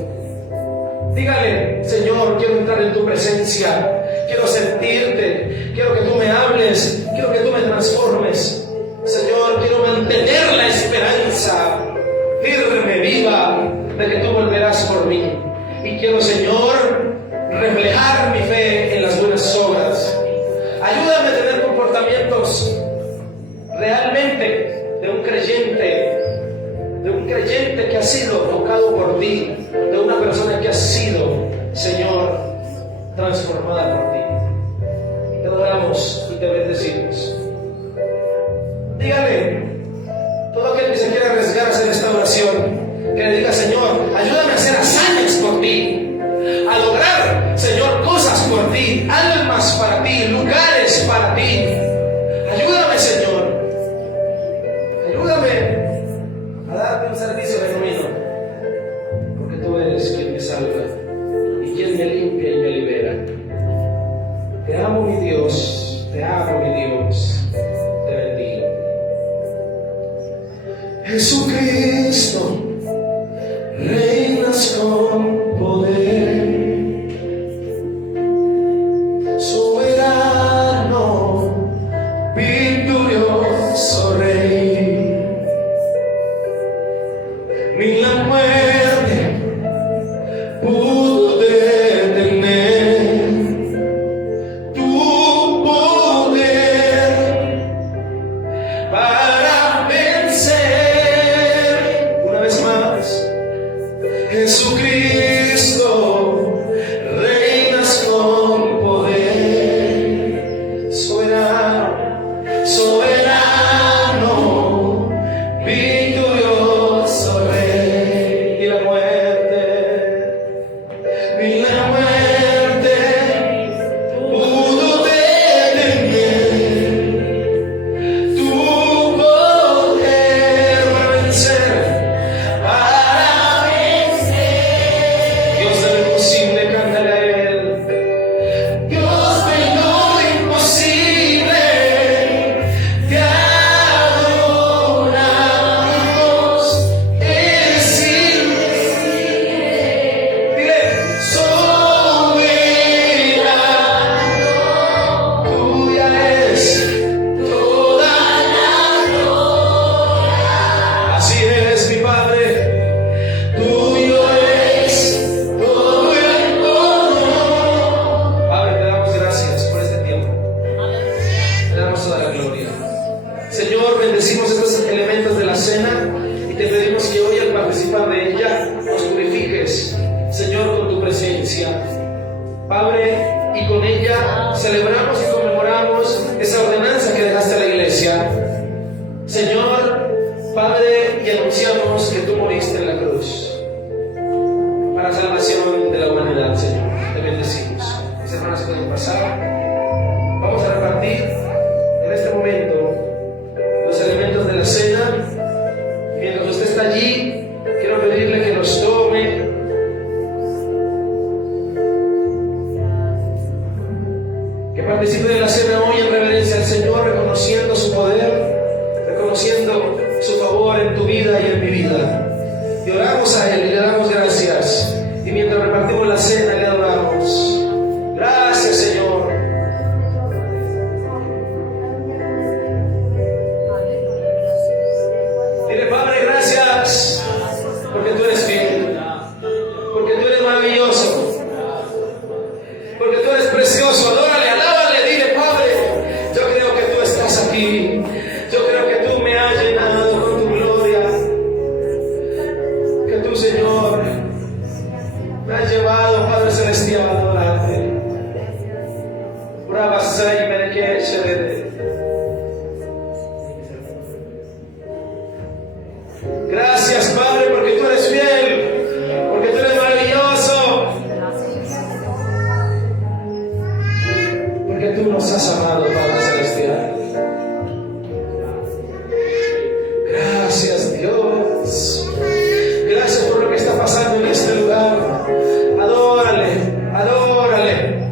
Dígale, Señor, quiero entrar en tu presencia, quiero sentirte, quiero que tú me hables, quiero que tú me transformes. Señor, quiero mantener la esperanza firme, viva, de que tú volverás por mí. Y quiero, Señor, reflejar mi fe en las buenas obras. Ayúdame a tener comportamientos realmente de un creyente que ha sido tocado por ti, de una persona que ha sido, Señor, transformada por ti. Te adoramos y te bendecimos. Dígale, todo aquel que se quiera arriesgar a hacer esta oración, que le diga, Señor, ayúdame a hacer hazañas por ti, a lograr, Señor, cosas por ti, almas para ti, lugares para ti. Ayúdame, Señor. Ayúdame a darte un servicio genuino, porque tú eres quien me salva y quien me limpia y me libera. Te amo, mi Dios, te amo, mi Dios, te bendigo. Jesucristo, reinas con poder. victorioso Rey. Ni la muerte pudo detener tu poder para vencer. Una vez más, Jesucristo, reinas con poder, soberano, soberano, victorioso Rey. Y la muerte pudo detener tu poder para vencer, Dios de lo imposible, cántale a Él. Dios de lo imposible, te adoramos. Eres invisible. Dile, soberano, tuya es toda la gloria. Así es, mi Padre, tuyo es todo el honor. Padre, te damos gracias por este tiempo. Te damos toda la gloria. Señor, bendecimos estos elementos de la cena y te pedimos que hoy al participar de ella nos purifiques, Señor, con tu presencia. Padre, y con ella celebramos y conmemoramos esa ordenanza que dejaste a la iglesia. Señor, Padre, y anunciamos que tú moriste en la cruz para salvación de la humanidad, Señor. Te bendecimos. Mis hermanos se pueden pasar. Vamos a repartir en este momento los elementos de la cena. Y mientras usted está allí, quiero pedirle que los tome. Que participe de la cena hoy en reverencia al Señor, reconociendo su poder, reconociendo su favor en tu vida y en mi vida. Y oramos a Él y le damos gracias. Y mientras repartimos la cena, le adoramos. Gracias, Señor. Dile, Padre, gracias, porque tú eres fiel, porque tú eres maravilloso, porque tú eres precioso. Adórale, alábale, dile, Padre, yo creo que tú estás aquí, yo creo que tú me has llenado con tu gloria, que tú, Señor, me has llevado, Padre Celestial, a adorarte. Urabasai Merequeshe. Gracias, Padre, porque tú eres fiel, porque tú eres maravilloso, porque tú nos has amado, Padre Celestial. Gracias, Dios. Gracias por lo que está pasando en este lugar. Adórale, adórale,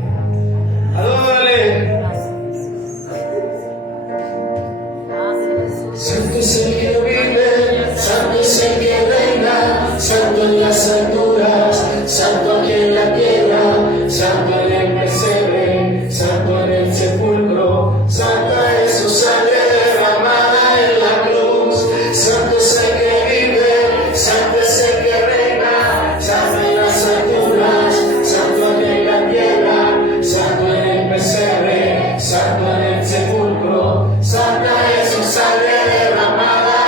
adórale. Santo es el que vive, santo es el que reina, santo en las alturas, santo aquí en la tierra, santo en el pesebre, santo en el sepulcro, santa es su sangre derramada en la cruz. Santo es el que vive, santo es el que reina, santo en las alturas, santo aquí en la tierra, santo en el pesebre, santo en el sepulcro, santa es su sangre derramada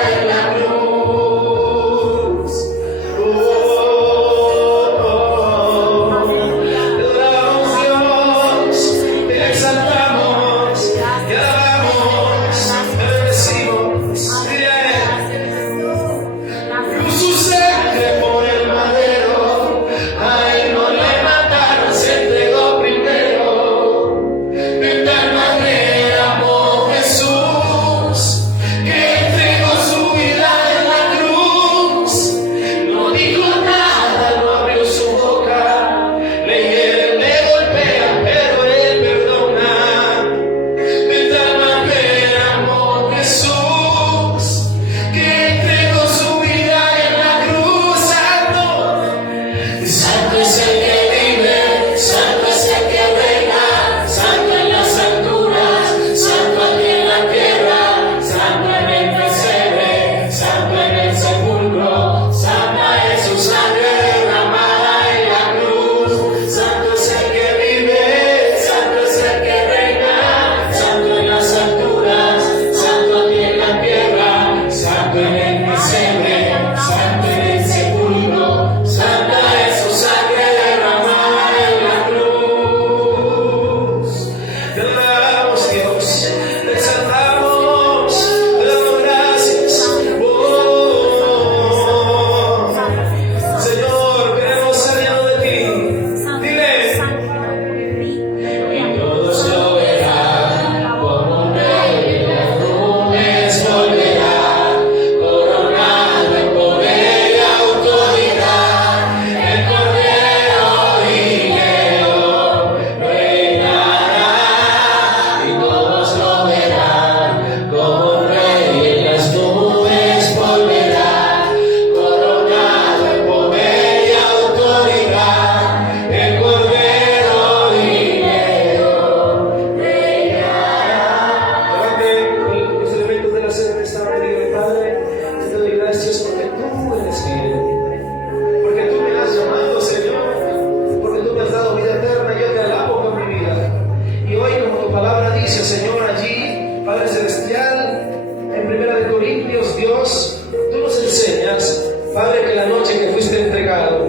Padre Celestial, en 1 Corintios, Dios, tú nos enseñas, Padre, que la noche que fuiste entregado,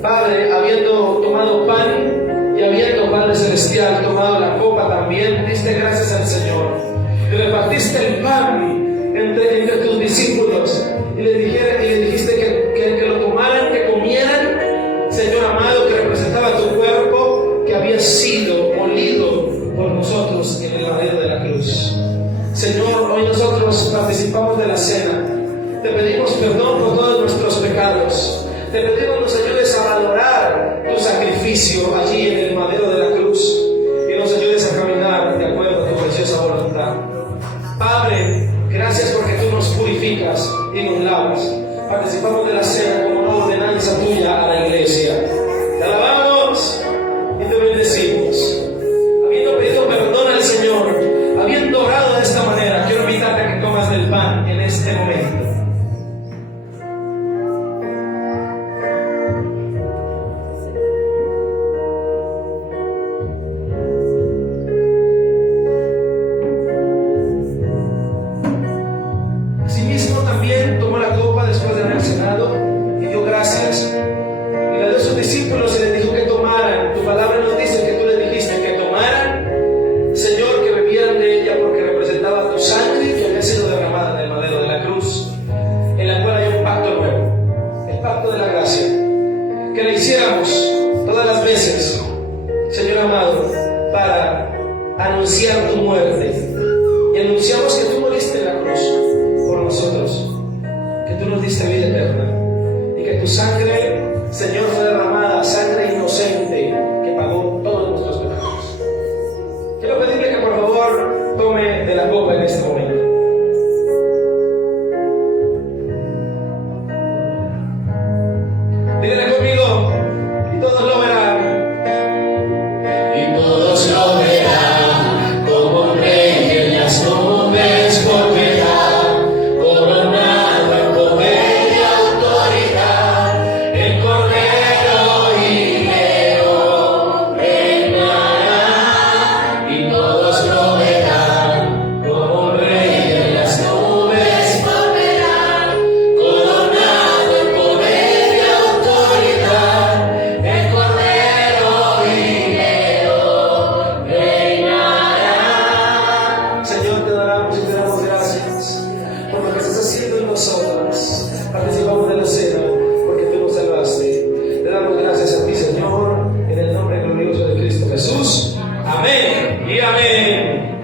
Padre, habiendo tomado pan y habiendo, Padre Celestial, tomado la copa también, diste gracias al Señor y repartiste el pan entre tus discípulos y le dijiste que lo tomaran, que comieran, Señor amado, que representaba tu cuerpo que había sido molido por nosotros en el madero de la cruz. Señor, hoy nosotros participamos de la cena. Te pedimos perdón por todos nuestros pecados. Te pedimos nos ayudes a valorar tu sacrificio allí en el madero de la cruz y nos ayudes a caminar de acuerdo a tu preciosa voluntad. Padre, gracias porque tú nos purificas y nos lavas. Participamos de la cena como una ordenanza tuya a la iglesia. Te alabamos y te bendecimos. Habiendo pedido perdón al Señor, habiendo orado de esta manera, quiero invitarte a que comas del pan en este momento. Asimismo también tomó la copa después de haber cenado y dio gracias y le dio a sus discípulos y les dijo que tomaran. Tu palabra nos dice que tú les dijiste que tomaran, Señor, que bebieran de ella porque representaba tu sangre que había sido derramada en el madero de la cruz, en la cual hay un pacto nuevo, el pacto de la gracia, que le hiciéramos todas las veces, Señor amado, para anunciar tu muerte. Y anunciamos que tú moriste en la cruz por nosotros, que tú nos diste vida eterna y que tu sangre, Señor, fue derramada, sangre inocente que pagó todos nuestros pecados. Quiero pedirle que por favor tome de la copa en este momento. Dígale conmigo y todos lo verán. Y todos lo verán, como un rey en las nubes volverá, coronado en poder y autoridad, el Cordero y León reinará. Y todos lo verán, como un rey en las nubes volverá, coronado en poder y autoridad, el Cordero y León reinará. Señor, te adoramos y te damos gracias por lo que estás haciendo en nosotros. Participamos de la cena porque tú nos salvaste. Te damos gracias a ti, Señor, en el nombre glorioso de Cristo Jesús. Amén y amén.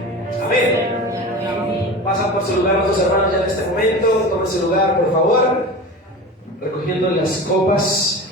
Amén. Pasan por su lugar nuestros hermanos ya en este momento. Tomen su lugar, por favor, recogiendo las copas.